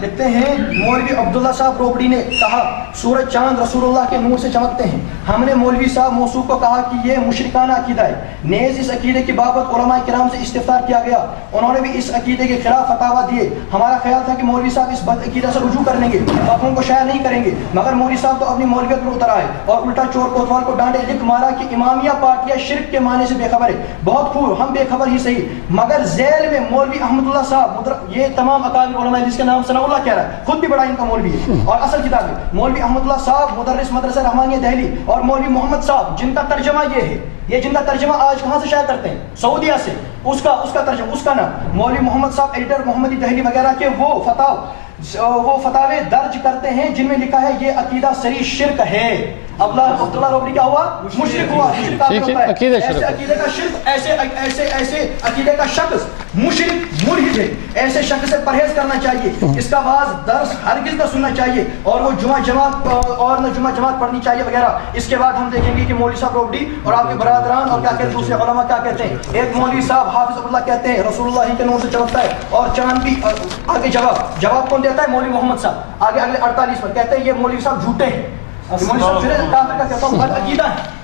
لکھتے ہیں مولوی عبداللہ صاحب روپڑی نے کہا سورج چاند رسول اللہ کے نور سے چمکتے ہیں. ہم نے مولوی صاحب موصوف کو کہا کہ یہ مشرکانہ عقیدہ ہے. نیز اس عقیدے کی بابت علماء کرام سے استفسار کیا گیا، انہوں نے بھی اس عقیدے کے خلاف فتاویٰ دیے. ہمارا خیال تھا کہ مولوی صاحب اس بد عقیدہ سے رجوع کریں گے، فتووں کو شائع نہیں کریں گے، مگر مولوی صاحب تو اپنی مولویت میں اتر آئے اور الٹا چور کوتوال کو ڈانٹے. لکھ مارا کہ امامیہ پارٹیاں شرک کے معنی سے بے خبر ہے. بہت خوب، ہم بے خبر ہی صحیح، مگر ذیل میں مولوی احمد اللہ صاحب یہ تمام اکابر علماء جس کے نام ثناء اللہ کہہ رہا ہے، خود بھی بڑا ان کا مولوی ہے اور اصل کتاب ہے. مولوی احمد اللہ صاحب مدرس مدرسہ رحمانیہ دہلی اور مولوی محمد صاحب جن کا ترجمہ یہ ہے. یہ جن کا ترجمہ آج کہاں سے شائع کرتے ہیں؟ سعودیہ سے. اس کا ترجمہ اس کا نام مولوی محمد صاحب ایڈیٹر محمدی دہلی وغیرہ کے وہ فتاوے درج کرتے ہیں جن میں لکھا ہے یہ عقیدہ صریح شرک ہے. عبداللہ روپڑی کیا ہوا؟ مشرک ہوا. ایسے عقیدے کا شرک ایسے عقیدے کا شخص مشرک ملحد ہے. ایسے شخص سے پرہیز کرنا چاہیے. اس کا واعظ درس ہرگز نہ سننا چاہیے اور وہ جمعہ جماعت پڑھنی چاہیے وغیرہ. اس کے بعد ہم دیکھیں گے کہ مولوی صاحب روپڑی اور آپ کے برادران اور کیا کہتے ہیں دوسرے علماء کیا کہتے ہیں. ایک مولوی صاحب حافظ اللہ کہتے ہیں رسول اللہ کے نور سے چمکتا ہے اور چاند بھی. آگے جواب کون دیتا ہے؟ مولوی محمد صاحب. آگے اگلے 48 پر کہتے ہیں یہ مولوی صاحب جھوٹے ہیں.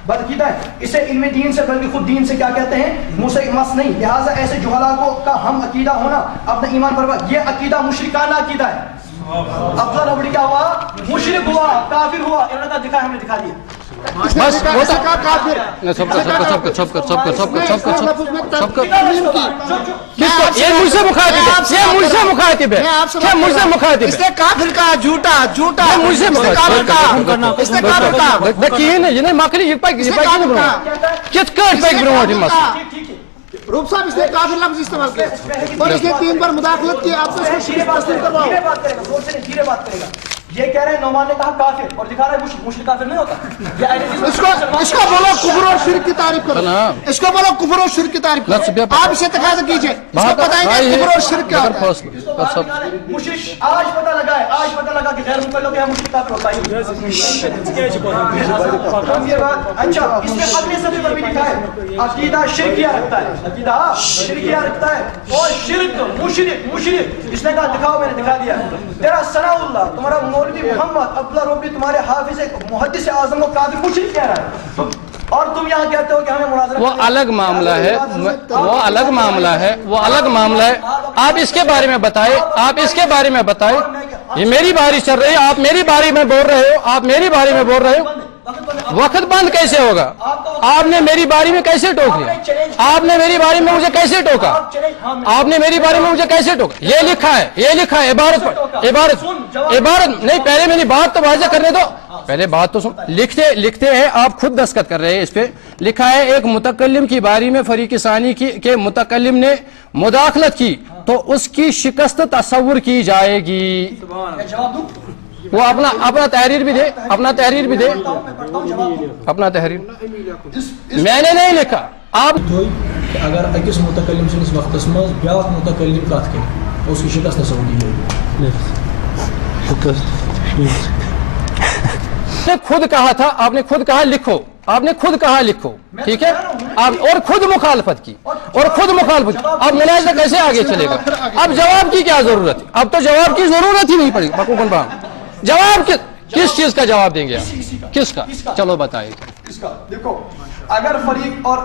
بدعقیدہ ہے. اسے علم دین سے بلکہ خود دین سے کیا کہتے ہیں؟ مس نہیں. لہٰذا ایسے جہلا کا ہم عقیدہ ہونا اپنا ایمان برباد. یہ عقیدہ مشرکانہ عقیدہ ہے. عبداللہ روپڑی کیا ہوا؟ مشرک ہوا، کافر ہوا. انہوں نے دکھا، ہم نے دکھا دیا. بس یہ مجھ سے مخاطب ہے. روپ صاحب اس نے کافر لفظ استعمال کیا اور اس نے 3 بار مداخلت کی. آپ کو اس کو تسلیم کرواؤ. دھیرے بات کرے گا. یہ کہہ رہے ہیں نعمان نے کہا کافر اور دکھا رہے ہیں مشرک کافر نہیں ہوتا. اس کو بولو کفر اور شرک کی تعریف کرو. اس کو بولو کفر اور شرک کی تعریف کرو. آپ اسے تقاضا کیجئے. اس کو بتائیں گے کفر اور شرک کیا ہوتا ہے. مشرک آج پتہ لگا کہ غیر مقلد ہے مشرک کافر ہوتا ہے. اچھا اس میں اگلے صفحے پر بھی لکھا ہے عقیدہ شرکیہ رکھتا ہے. عقیدہ شرکیہ رکھتا ہے اور شرک مشرک. اس نے کہا دکھاؤ، میں نے دکھا دیا. تیرا ثناء اللہ تمہارا مولوی محمد عبداللہ روپڑی تمہارے حافظ محدث اعظم کو کافر مشرک کہہ رہا ہے اور تم یہاں کہتے ہو کہ ہمیں مناظرہ. وہ الگ معاملہ ہے. آپ اس کے بارے میں بتائیں. یہ میری باری چل رہی ہے، آپ میری باری میں بول رہے ہو. وقت بند کیسے ہوگا؟ آپ نے میری باری میں کیسے ٹوک لیا؟ آپ نے میری باری میں مجھے کیسے ٹوکا؟ آپ نے میری باری میں مجھے کیسے ٹوکا؟ یہ لکھا ہے، یہ لکھا ہے، عبارت پر عبارت نہیں، پہلے میری بات تو واضح کرنے دو، پہلے بات تو سن۔ لکھتے ہیں، آپ خود دستخط کر رہے ہیں، اس پہ لکھا ہے ایک متکلم کی باری میں فریق ثانی کے متکلم نے مداخلت کی تو اس کی شکست تصور کی جائے گی۔ وہ اپنا تحریر بھی دے، اپنا تحریر بھی دے، اپنا تحریر۔ میں نے نہیں لکھا، آپ کہ اگر اکس متکلم سنس وقت مز بیاکھ متکلم کت کر اس کی شکست تصور کی جائے گی۔ نے خود کہا تھا، آپ نے خود کہا لکھو، آپ نے خود کہا لکھو، ٹھیک ہے، اور خود مخالفت کی، اور خود مخالفت کی۔ اب مناظرہ کیسے آگے چلے گا؟ اب جواب کی کیا ضرورت ہے؟ اب تو جواب کی ضرورت ہی نہیں پڑی۔ مقبول بھائی جواب کس چیز کا جواب دیں گے آپ؟ کس کا؟ چلو بتائیے۔ اس کا دیکھو، اگر فریق اور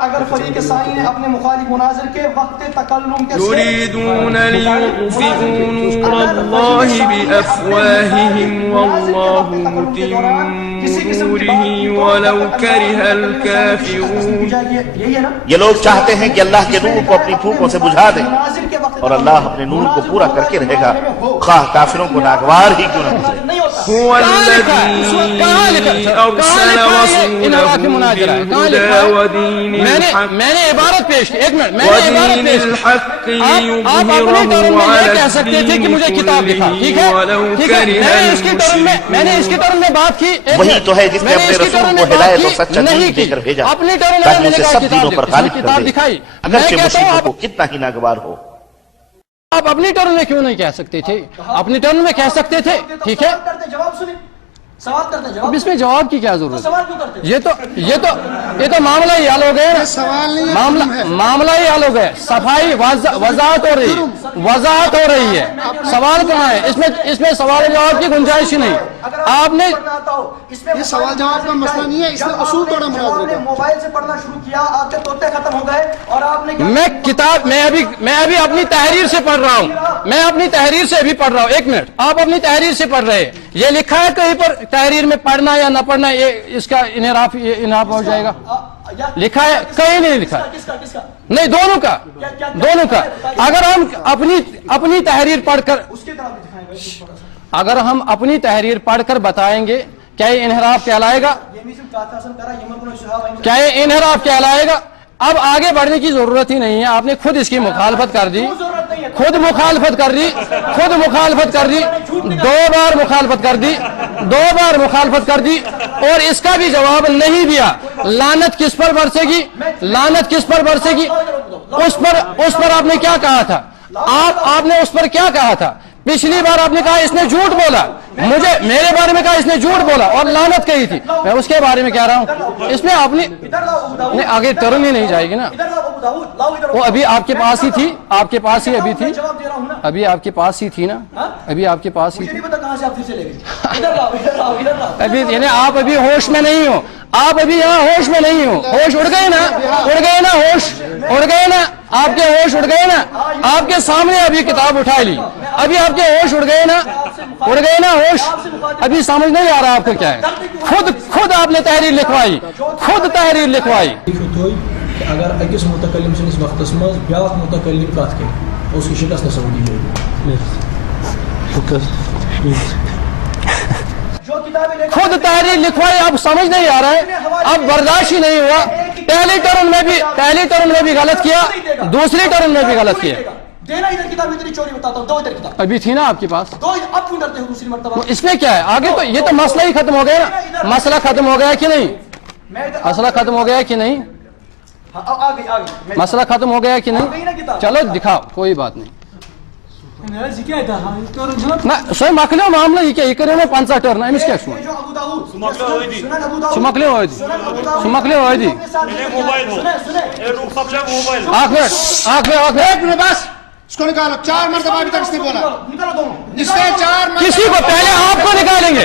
اگر فریق ثانی نے اپنے مخالف مناظر کے وقت تکلم کے يريدون ليطفئوا نور الله بأفواههم والله متم نوره ولو كره الكافرون۔ یہ لوگ چاہتے ہیں کہ اللہ کے نور کو اپنی پھونکوں سے بجھا دیں، اور اللہ اپنے نور کو پورا کر کے رہے گا، خواہ کافروں کو ناگوار ہی کیوں نہ گزرے۔ هو الذي أرسل رسوله بالهدى ودين الحق میں نے عبارت پیش کی، ایک منٹ، میں نے عبارت پیش کی۔ آپ اپنے ٹرم میں یہ کہہ سکتے تھے کہ مجھے کتاب دکھا، ٹھیک ہے، میں نے اس کی ٹرم میں بات کی۔ وہی تو ہے جس نے اپنے رسول کو ہدایت اور سچا دین دے کر بھیجا تاکہ اسے سب دینوں پر غالب کر دے، اگرچہ مشرکوں کو کتنا ہی ناگوار ہو۔ آپ اپنی ٹرم میں کیوں نہیں کہہ سکتے تھے؟ اپنی ٹرم میں کہہ سکتے تھے، ٹھیک ہے۔ اب اس میں جواب کی کیا ضرورت ہے؟ یہ تو معاملہ ہی حل ہو گیا، معاملہ ہی حل ہو گیا، صفائی وضاحت ہو رہی ہے، سوال کہاں ہے؟ اس میں سوال جواب کی گنجائش ہی نہیں۔ آپ نے یہ سوال جواب کا مسئلہ نہیں ہے، اس نے اصول توڑا مناظرے کا۔ موبائل سے پڑھنا شروع کیا، آپ کے طوطے ختم ہو گئے، اور آپ نے میں کتاب میں ابھی اپنی تحریر سے پڑھ رہا ہوں، میں اپنی تحریر سے ابھی پڑھ رہا ہوں۔ ایک منٹ، آپ اپنی تحریر سے پڑھ رہے ہیں، یہ لکھا ہے کہیں پر تحریر میں پڑھنا یا نہ پڑھنا، یہ اس کا انحراف ہو جائے گا؟ لکھا ہے کہیں نہیں لکھا ہے؟ نہیں، دونوں کا۔ اگر ہم اپنی تحریر پڑھ کر، اگر ہم اپنی تحریر پڑھ کر بتائیں گے کیا یہ انحراف کہلائے گا؟ کیا یہ انحراف کہلائے گا؟ اب آگے بڑھنے کی ضرورت ہی نہیں ہے، آپ نے خود اس کی مخالفت کر دی، خود مخالفت کر دی، دو بار مخالفت کر دی، اور اس کا بھی جواب نہیں دیا۔ لعنت کس پر برسے گی؟ اس پر آپ نے کیا کہا تھا؟ آپ نے اس پر کیا کہا تھا؟ پچھلی بار آپ نے کہا اس نے جھوٹ بولا، میرے بارے میں کہا اس نے جھوٹ بولا اور لعنت کہی تھی، میں اس کے بارے میں کہہ رہا ہوں۔ اس میں آپ نے آگے ٹرن ہی نہیں جائے گی نا، وہ ابھی آپ کے پاس ہی تھی، آپ کے پاس ہی ابھی تھی، ابھی آپ کے پاس ہی تھی نا، ابھی آپ کے پاس ہی تھی۔ ابھی یعنی آپ ابھی ہوش میں نہیں ہو، آپ ابھی یہاں ہوش میں نہیں ہو، ہوش اڑ گئے نا، ہوش اڑ گئے نا، آپ کے ہوش اڑ گئے نا، آپ کے سامنے ابھی کتاب اٹھا لی، ابھی آپ کے ہوش اڑ گئے نا ہوش، ابھی سمجھ نہیں آ رہا آپ کو کیا ہے۔ خود آپ نے تحریر لکھوائی، کہ اگر اکس متکلم سنس وقت مز بیاکھ متکلم کت کر اس کی شکست تصور کی جائے گی۔ خود تحریر لکھوائی، اب سمجھ نہیں آ رہا ہے، اب برداشت ہی نہیں ہوا۔ پہلی ٹرم میں بھی غلط کیا، دوسری ٹرم میں بھی غلط کیا۔ ابھی تھی نا آپ کے پاس، اس میں کیا ہے آگے؟ تو یہ تو مسئلہ ہی ختم ہو گیا نا، مسئلہ ختم ہو گیا کہ نہیں؟ مسئلہ ختم ہو گیا کہ نہیں؟ مسئلہ ختم ہو گیا کہ نہیں؟ چلو دکھاؤ، کوئی بات نہیں۔ سوئی مکلیو معاملہ یہ کیا یہ کرے 50 ٹرن امس کیا مکلیو بس اس کو نکالو، 4 مرتبہ ابھی تک اس نے بولا، اس نے 4 کسی کو پہلے آپ کو نکالیں گے،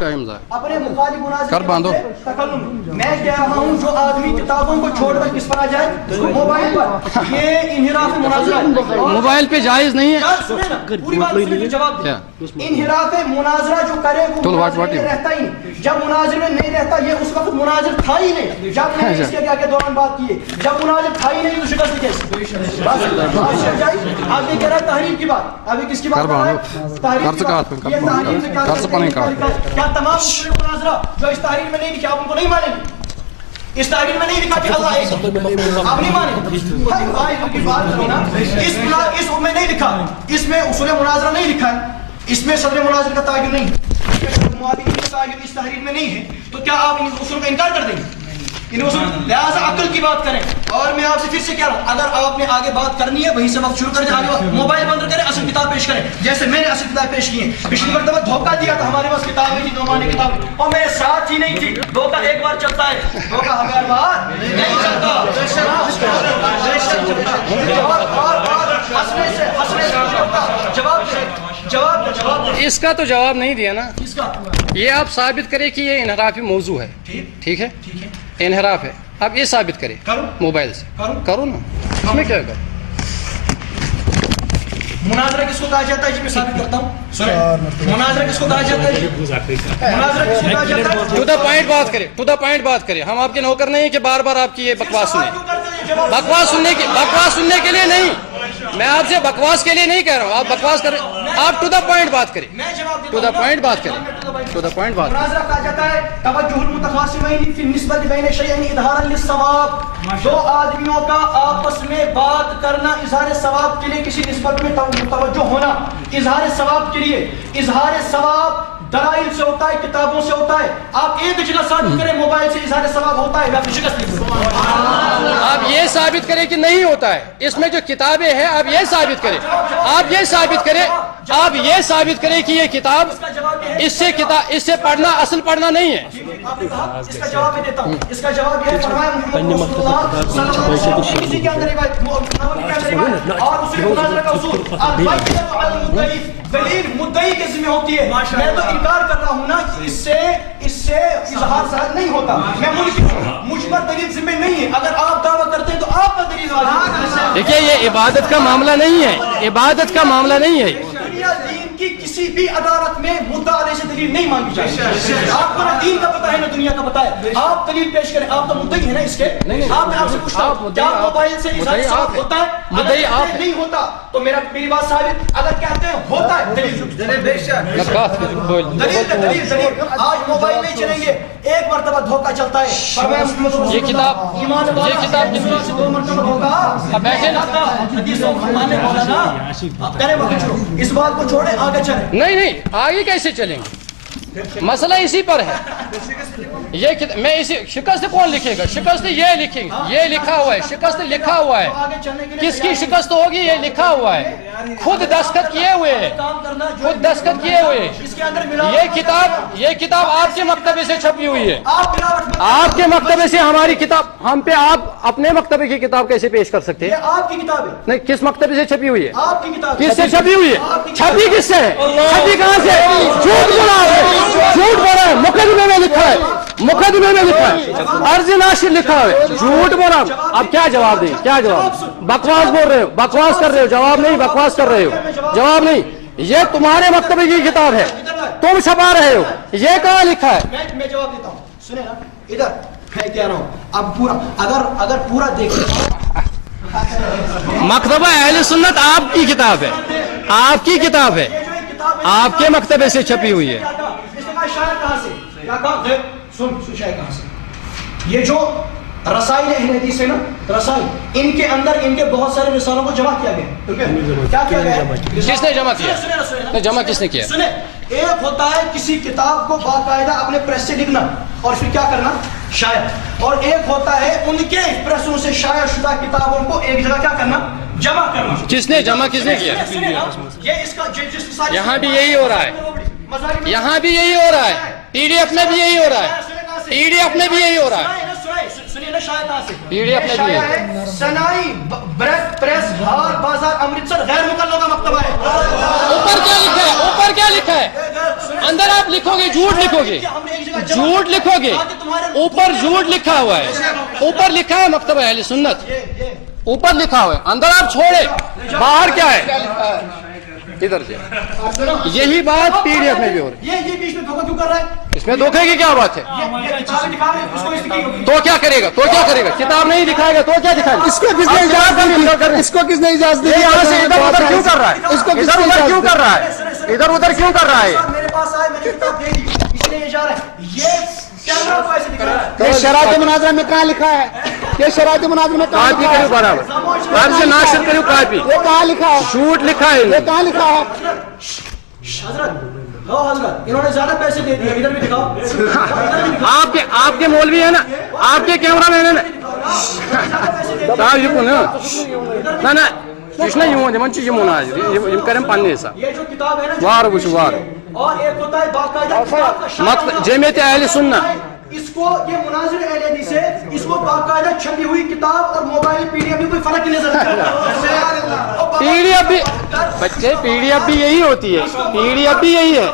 کا امضا اپنے مخالف مناظر کر باندھو. تکلم. میں کہہ رہا ہوں جو آدمی کتابوں کو چھوڑ کر کس پر آ جائے موبائل پر, یہ انحراف مناظرہ ہے. موبائل پہ جائز نہیں ہے. سنیں نا, پوری بات سنیں پھر جواب دیں. انحراف مناظرہ جو کرے وہ مناظر میں رہتا ہی نہیں. جب مناظر میں نہیں رہتا, یہ اس وقت مناظر تھا ہی نہیں جب میں نے اس کے آگے دوران بات کی ہے. جب مناظر تھا ہی نہیں تو شکست کیسے. آپ یہ کہہ رہا ہے تحریر کی بات, ابھی کس کی بات کر رہا ہے؟ تحریر کی بات. یہ تحریر سے کیا تمام اصول مناظرہ جو اس تحریر میں نہیں لکھا آپ ان کو نہیں مانیں گے؟ اس تحریر میں نہیں لکھا کہ اللہ ایک, آپ نہیں مانیں کی بات کرو نا. اس میں نہیں لکھا, اس میں اصول مناظرہ نہیں لکھا ہے, اس میں صدر مناظر کا تعین نہیں, اس تحریر میں نہیں ہے, تو کیا آپ ان اصول کا انکار کر دیں گے؟ لہٰذا عقل کی بات کریں. اور میں آپ سے پھر سے کہہ رہا ہوں, اگر آپ نے آگے بات کرنی ہے وہیں سے وقت شروع کریں, آگے موبائل بند کریں, اصل کتاب پیش کریں, جیسے میں نے اصل کتاب پیش کی ہے. پچھلی مرتبہ دھوکہ دیا تھا, ہمارے پاس کتابیں تھی, نعمانی کتاب, اور میرے ساتھ ہی نہیں تھی. دھوکہ ایک بار چلتا ہے, دھوکہ ہزار بار نہیں چلتا. جواب اس کا تو جواب نہیں دیا نا. یہ آپ ثابت کرے کہ یہ انحرافی موضوع ہے. ٹھیک ہے, انحراف ہے. آپ یہ ثابت کرے موبائل سے. کرو نا, اس میں کیا کرو. مناظرہ کس کو کہا جاتا ہے؟ جی میں ثابت کرتا ہوں. مناظرہ کس کو کہا جاتا ہے؟ مناظرہ کس کو کہا جاتا ہے؟ ٹو دا پوائنٹ بات کرے, ٹو دا پوائنٹ بات کرے. ہم آپ کے نوکر نہیں ہیں کہ بار بار آپ کی یہ بکواس سنیں. بکواس سننے کے لیے نہیں, میں آپ سے بکواس کے لیے نہیں کہہ رہا ہوں. آپ بکواس کریں, آپ ٹو دا پوائنٹ بات کریں. ٹو دا پوائنٹ بات کریں. ٹو دا پوائنٹ بات. مناظرہ کہا جاتا ہے توجہ المتخاصمین فی النسبۃ بین شیئین اظہارا للصواب. دو آدمیوں کا آپس میں بات کرنا اظہار ثواب کے لیے, کسی نسبت میں توجہ ہونا اظہار ثواب کے لیے. اظہار ثواب دلائل سے ہوتا ہے, کتابوں سے ہوتا ہے. آپ ایک جگہ ثابت کریں موبائل سے اظہار ثواب ہوتا ہے, آپ شکست نہیں. آپ یہ ثابت کریں کہ نہیں ہوتا ہے. اس میں جو کتابیں ہیں آپ یہ ثابت کریں, آپ یہ ثابت کریں, آپ یہ ثابت کریں کہ یہ کتاب اس سے پڑھنا اصل پڑھنا نہیں ہے. اس کا جواب میں دیتا ہوں. اس کا جواب یہ ہے, فرمایا محمد رسول اللہ صلی اللہ علیہ وسلم کسی کے اندر روایت اور اسی مناظرہ کا اصول البینۃ علی المدعی, دلیل مدعی کے ذمہ ہوتی ہے. میں تو انکار کر رہا ہوں نا کہ اس سے اظہار صحت نہیں ہوتا. میں مجھ پر دلیل ذمہ نہیں ہے. اگر آپ دعویٰ کرتے ہیں تو آپ کا دلیل واضح. دیکھیے یہ عبادت کا معاملہ نہیں ہے, عبادت کا معاملہ نہیں ہے. دنیا دین کی کسی بھی عدالت میں مدعا علیہ سے دلیل نہیں مانگی جائے. آپ کو نہ دین کا پتہ ہے نہ دنیا کا پتہ ہے. آپ دلیل پیش کریں, آپ تو مدعی ہیں نا اس کے. آپ آپ سے پوچھتا ہوں کیا موبائل سے اظہار ثواب ہوتا ہے؟ مدعی آپ نہیں ہوتا تو میری بات ثابت. اگر کہتے ہیں ہوتا ہے دلیل آج موبائل نہیں چلیں گے, ایک مرتبہ دھوکہ چلتا ہے. یہ کتاب دو مرتبہ دھوکہ بیٹھے نا, اس بات کو چھوڑیں, آگے چلیں. نہیں آگے کیسے چلیں گے؟ مسئلہ اسی پر ہے. یہ میں اسی شکست کون لکھے گا؟ شکست یہ لکھیں گے, یہ لکھا ہوا ہے, شکست لکھا ہوا ہے. کس کی شکست ہوگی یہ لکھا ہوا ہے, خود دستخط کیے ہوئے ہیں, خود دستخط کیے ہوئے. یہ کتاب آپ کے مکتبے سے چھپی ہوئی ہے. آپ کے مکتبے سے ہماری کتاب, ہم پہ آپ اپنے مکتبے کی کتاب کیسے پیش کر سکتے ہیں؟ آپ کی کتاب ہے. نہیں, کس مکتبے سے چھپی ہوئی ہے؟ آپ کی کتاب کس سے چھپی ہوئی ہے؟ چھپی کس سے ہے؟ چھپی کہاں سے؟ جھوٹ بولا ہے, جھوٹ بولا ہے. مقدمے میں لکھا ہے, مقدمے میں لکھا ہے, عرض ناشر لکھا ہے. جھوٹ بولا. اب کیا جواب دیں؟ کیا جواب؟ بکواس بول رہے ہو, بکواس کر رہے ہو. جواب نہیں, بکواس کر رہے ہو. جواب نہیں. یہ تمہارے مکتبے کی کتاب ہے, تم چھپا رہے ہو. یہ کہاں لکھا ہے؟ میں جواب دیتا ہوں. سنیں نا, ادھر میں کہہ رہا ہوں. اب پورا اگر پورا دیکھیں, مکتبہ اہل سنت آپ کی کتاب ہے, آپ کی کتاب ہے, آپ کے مکتبے سے چھپی ہوئی ہے. یہ جو رسائل اہل حدیث ہے نا, رسائل, ان کے اندر ان کے بہت سارے رسالوں کو جمع کیا گیا. کیا کیا گیا؟ کس نے جمع کیا؟ جمع کس نے کیا؟ سنیں, ایک ہوتا ہے کسی کتاب کو باقاعدہ اپنے پریس سے لکھنا اور پھر کیا کرنا, شائع. اور ایک ہوتا ہے ان کے پریسوں سے شائع شدہ کتابوں کو ایک جگہ کیا کرنا, جمع کرنا. کس نے جمع, کس نے کیا؟ یہ اس کا یہاں بھی یہی ہو رہا ہے, یہاں بھی یہی ہو رہا ہے, پی ڈی ایف میں بھی یہی ہو رہا ہے, پی ڈی ایف میں بھی یہی ہو رہا ہے. پی ڈی ایف میں بھی ہے. سنائی پریس ہار بازار امرتسر غیر مقلدہ مکتبہ ہے. اوپر کیا لکھا ہے؟ اوپر کیا لکھا ہے؟ اندر آپ لکھو گے جھوٹ لکھو گے, جھوٹ لکھو گے, اوپر جھوٹ لکھا ہوا ہے, اوپر لکھا ہے مکتبہ اہل سنت, اوپر لکھا ہوا ہے, اندر آپ چھوڑے, باہر کیا ہے ادھر سے. یہی بات پی ڈی ایف میں بھی ہو رہی ہے. یہ بیچ میں دھوکہ کیوں کر رہا ہے؟ اس میں دھوکے کی کیا بات ہے؟ تو کیا کرے گا, تو کیا کرے گا, کتاب نہیں دکھائے گا تو کیا دکھائے گا؟ اس کو کس نے اجازت دی, اس کو کس نے اجازت دی؟ یہاں سے ادھر ادھر کیوں کر رہا ہے, اس کو ادھر ادھر کیوں کر رہا ہے, ادھر ادھر کیوں کر رہا ہے؟ میرے پاس آئے, میں نے کتاب دے دی, اس لیے یہ جا رہا ہے. یہ کیمرہ کو ایسے دکھ رہا ہے. یہ شرائط مناظرہ میں کہاں لکھا ہے؟ یہ شرائط مناظرہ میں کہاں کاپی لکھا کریو ہے؟ برابر, ہر سے ناشر کریو کاپی, یہ کہاں لکھا ہے؟ جھوٹ لکھا ہے, یہ کہاں لکھا ہے؟ حضرت حضرت انہوں نے زیادہ پیسے دے دیے, ادھر بھی دکھاؤ. آپ کے مولوی ہیں نا, آپ کے کیمرہ مین ہیں نا, نہ نہ یہ چھُ نا یِوان یِمن چھُ یِمن آز یِم کرن پننہِ حساب. یہ جو کتاب ہے نا, وار وٕچھ وار, اور ایک ہوتا ہے باقاعدہ کتاب کا شرح. جمعیت اہل سنت, اس کو یہ مناظر اہل حدیث ہے, اس کو باقاعدہ چھپی ہوئی کتاب اور موبائل پی ڈی ایف میں کوئی فرق نہیں نظر آتا. پی ڈی ایف بھی بچے, پی ڈی ایف بھی یہی ہوتی ہے, پی ڈی ایف بھی یہی ہے,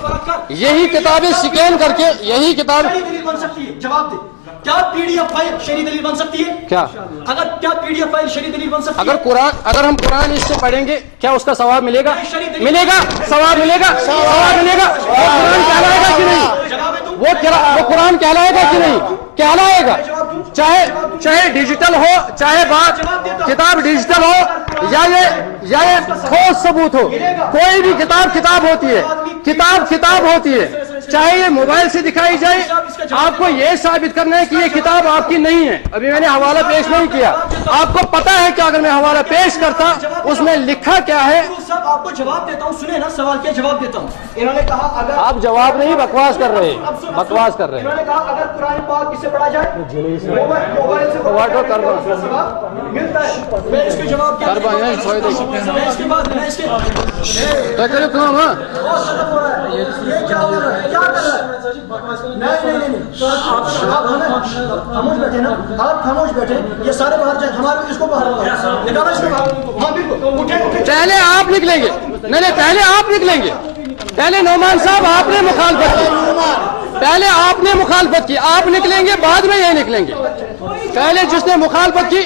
یہی کتابیں سکین کر کے یہی کتاب. شرعی دلیل بن سکتی ہے, جواب دے, کیا پی ڈی ایف فائل شرعی دلیل بن سکتی ہے؟ کیا اگر کیا پی ڈی ایف فائل شرعی دلیل بن سکتی ہے؟ اگر قرآن, اگر ہم قرآن اس سے پڑھیں گے کیا اس کا ثواب ملے گا؟ ملے گا, ثواب ملے گا, ثواب ملے گا. قرآن کہلائے گا کہ نہیں, وہ قرآن کہلائے گا کہ نہیں, کہلائے گا. چاہے ڈیجیٹل ہو, چاہے بات کتاب ڈیجیٹل ہو, یا یہ ٹھوس ثبوت ہو, کوئی بھی کتاب کتاب ہوتی ہے, کتاب کتاب ہوتی ہے, چاہے یہ موبائل سے دکھائی جائے. آپ کو یہ ثابت کرنا ہے کہ یہ کتاب آپ کی نہیں ہے. ابھی میں نے حوالہ پیش نہیں کیا, آپ کو پتا ہے کہ اگر میں حوالہ پیش کرتا اس میں لکھا کیا ہے. صاحب آپ کو جواب دیتا ہوں, سنیں نا سوال کیا جواب دیتا ہوں. انہوں نے کہا اگر آپ جواب نہیں, بکواس کر رہے ہیں, بکواس کر رہے ہیں. انہوں نے کہا اگر قرآن پاک کس سے پڑھا جائے, موبائل سے ملتا ہے. میں اس کے جواب کیا کربا ہے فائدہ میں اس کے بعد میں اس کے تو کرو کام. ہاں یہ کیا ہو رہا ہے, کیا کر رہا ہے؟ نہیں آپ خاموش بیٹھے نا, آپ خاموش بیٹھے, یہ سارے باہر جائیں, ہمارے اس کو باہر نکالا, اس کو باہر. ہاں بالکل, اٹھے پہلے آپ نکلیں گے, نہیں پہلے آپ نکلیں گے. پہلے نعمان صاحب آپ نے مخالفت کی, پہلے آپ نے مخالفت کی, آپ نکلیں گے, بعد میں یہ نکلیں گے. پہلے جس نے مخالفت کی,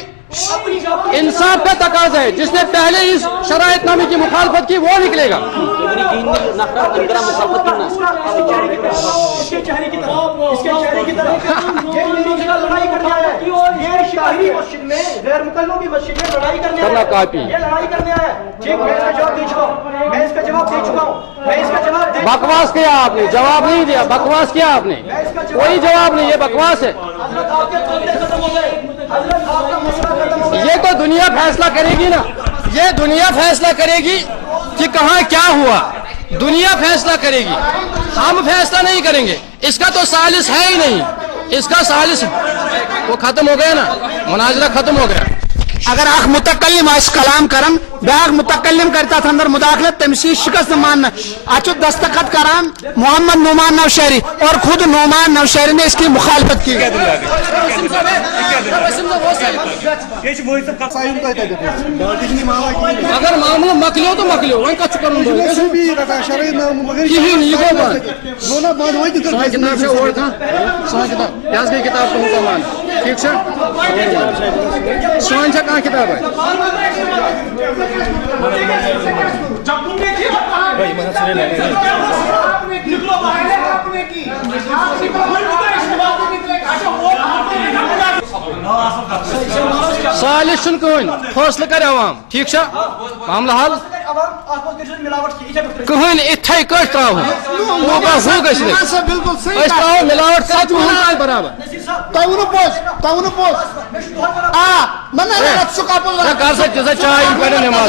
انصاف کا تقاضا ہے, جس نے پہلے اس شرائط نامے کی مخالفت کی وہ نکلے گا. اس کے چہرے کی طرح لڑائی کرنے آیا ہے. یہ شاہی مسجد میں, غیر مکلموں کی مسجد میں لڑائی کرنے آیا ہے. یہ لڑائی کرنے آیا ہے. ٹھیک, میں اس کا جواب دے چکا ہوں, میں اس کا جواب دے چکا ہوں, میں اس کا جواب دے. بکواس کیا آپ نے, جواب نہیں دیا, بکواس کیا آپ نے, کوئی جواب نہیں, یہ بکواس ہے. حضرت آپ کے خطے ختم ہو گئے, حضرت آپ کا مسئلہ ختم ہو گیا. یہ تو دنیا فیصلہ کرے گی نا, یہ دنیا فیصلہ کرے گی کہ کہاں کیا ہوا, دنیا فیصلہ کرے گی, ہم فیصلہ نہیں کریں گے. اس کا تو ثالث ہے ہی نہیں, اس کا ثالث وہ ختم ہو گیا نا, مناظرہ ختم ہو گیا. اگر اخ متکلم آس کلام کرن, بیاکھ متکلم کرتا تھا اندر مداخلت, تم سی شکست ماننا. اچھو دستخط کران محمد نعمان نوشہری, اور خود نعمان نوشہری نے اس کی مخالفت کی. اگر معاملہ مکلیو تو مکلیو, وہیں کچھ کرن دو کہین, یہ گو بند سوائے کتاب سے اور تھا, سوائے کتاب یاز گئی کتاب تو مکمان. ٹھیک سے سوائن سے کہاں کتاب ہے. سالس چھن کہین, فیصلہ کر عوام. ٹھیک سے معاملہ حل کہین اتھے کٹ تراو, وہ گھس تراو ملاوٹ کر کہین برابر. کر سکتے چائے پڑھے نماز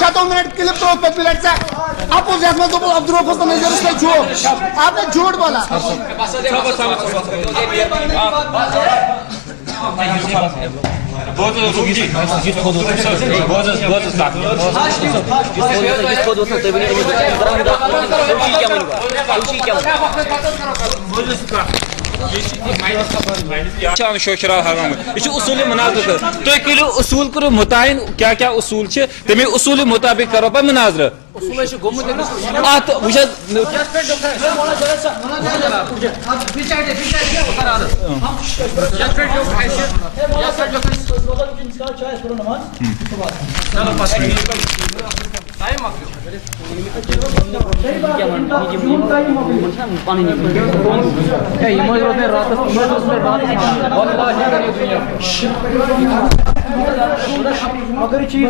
شتو منٹ کلپ تو پلیٹ سے اپوز عبد الرؤف نظر سے جھوٹ, آپ نے جھوٹ بولا. شوشرا حرام یہ اصول مناظر تھی کرو اصول کرو متعین کیا کیا اصول تمے اصول مطابق کرو پہ مناظر ات مگر چیز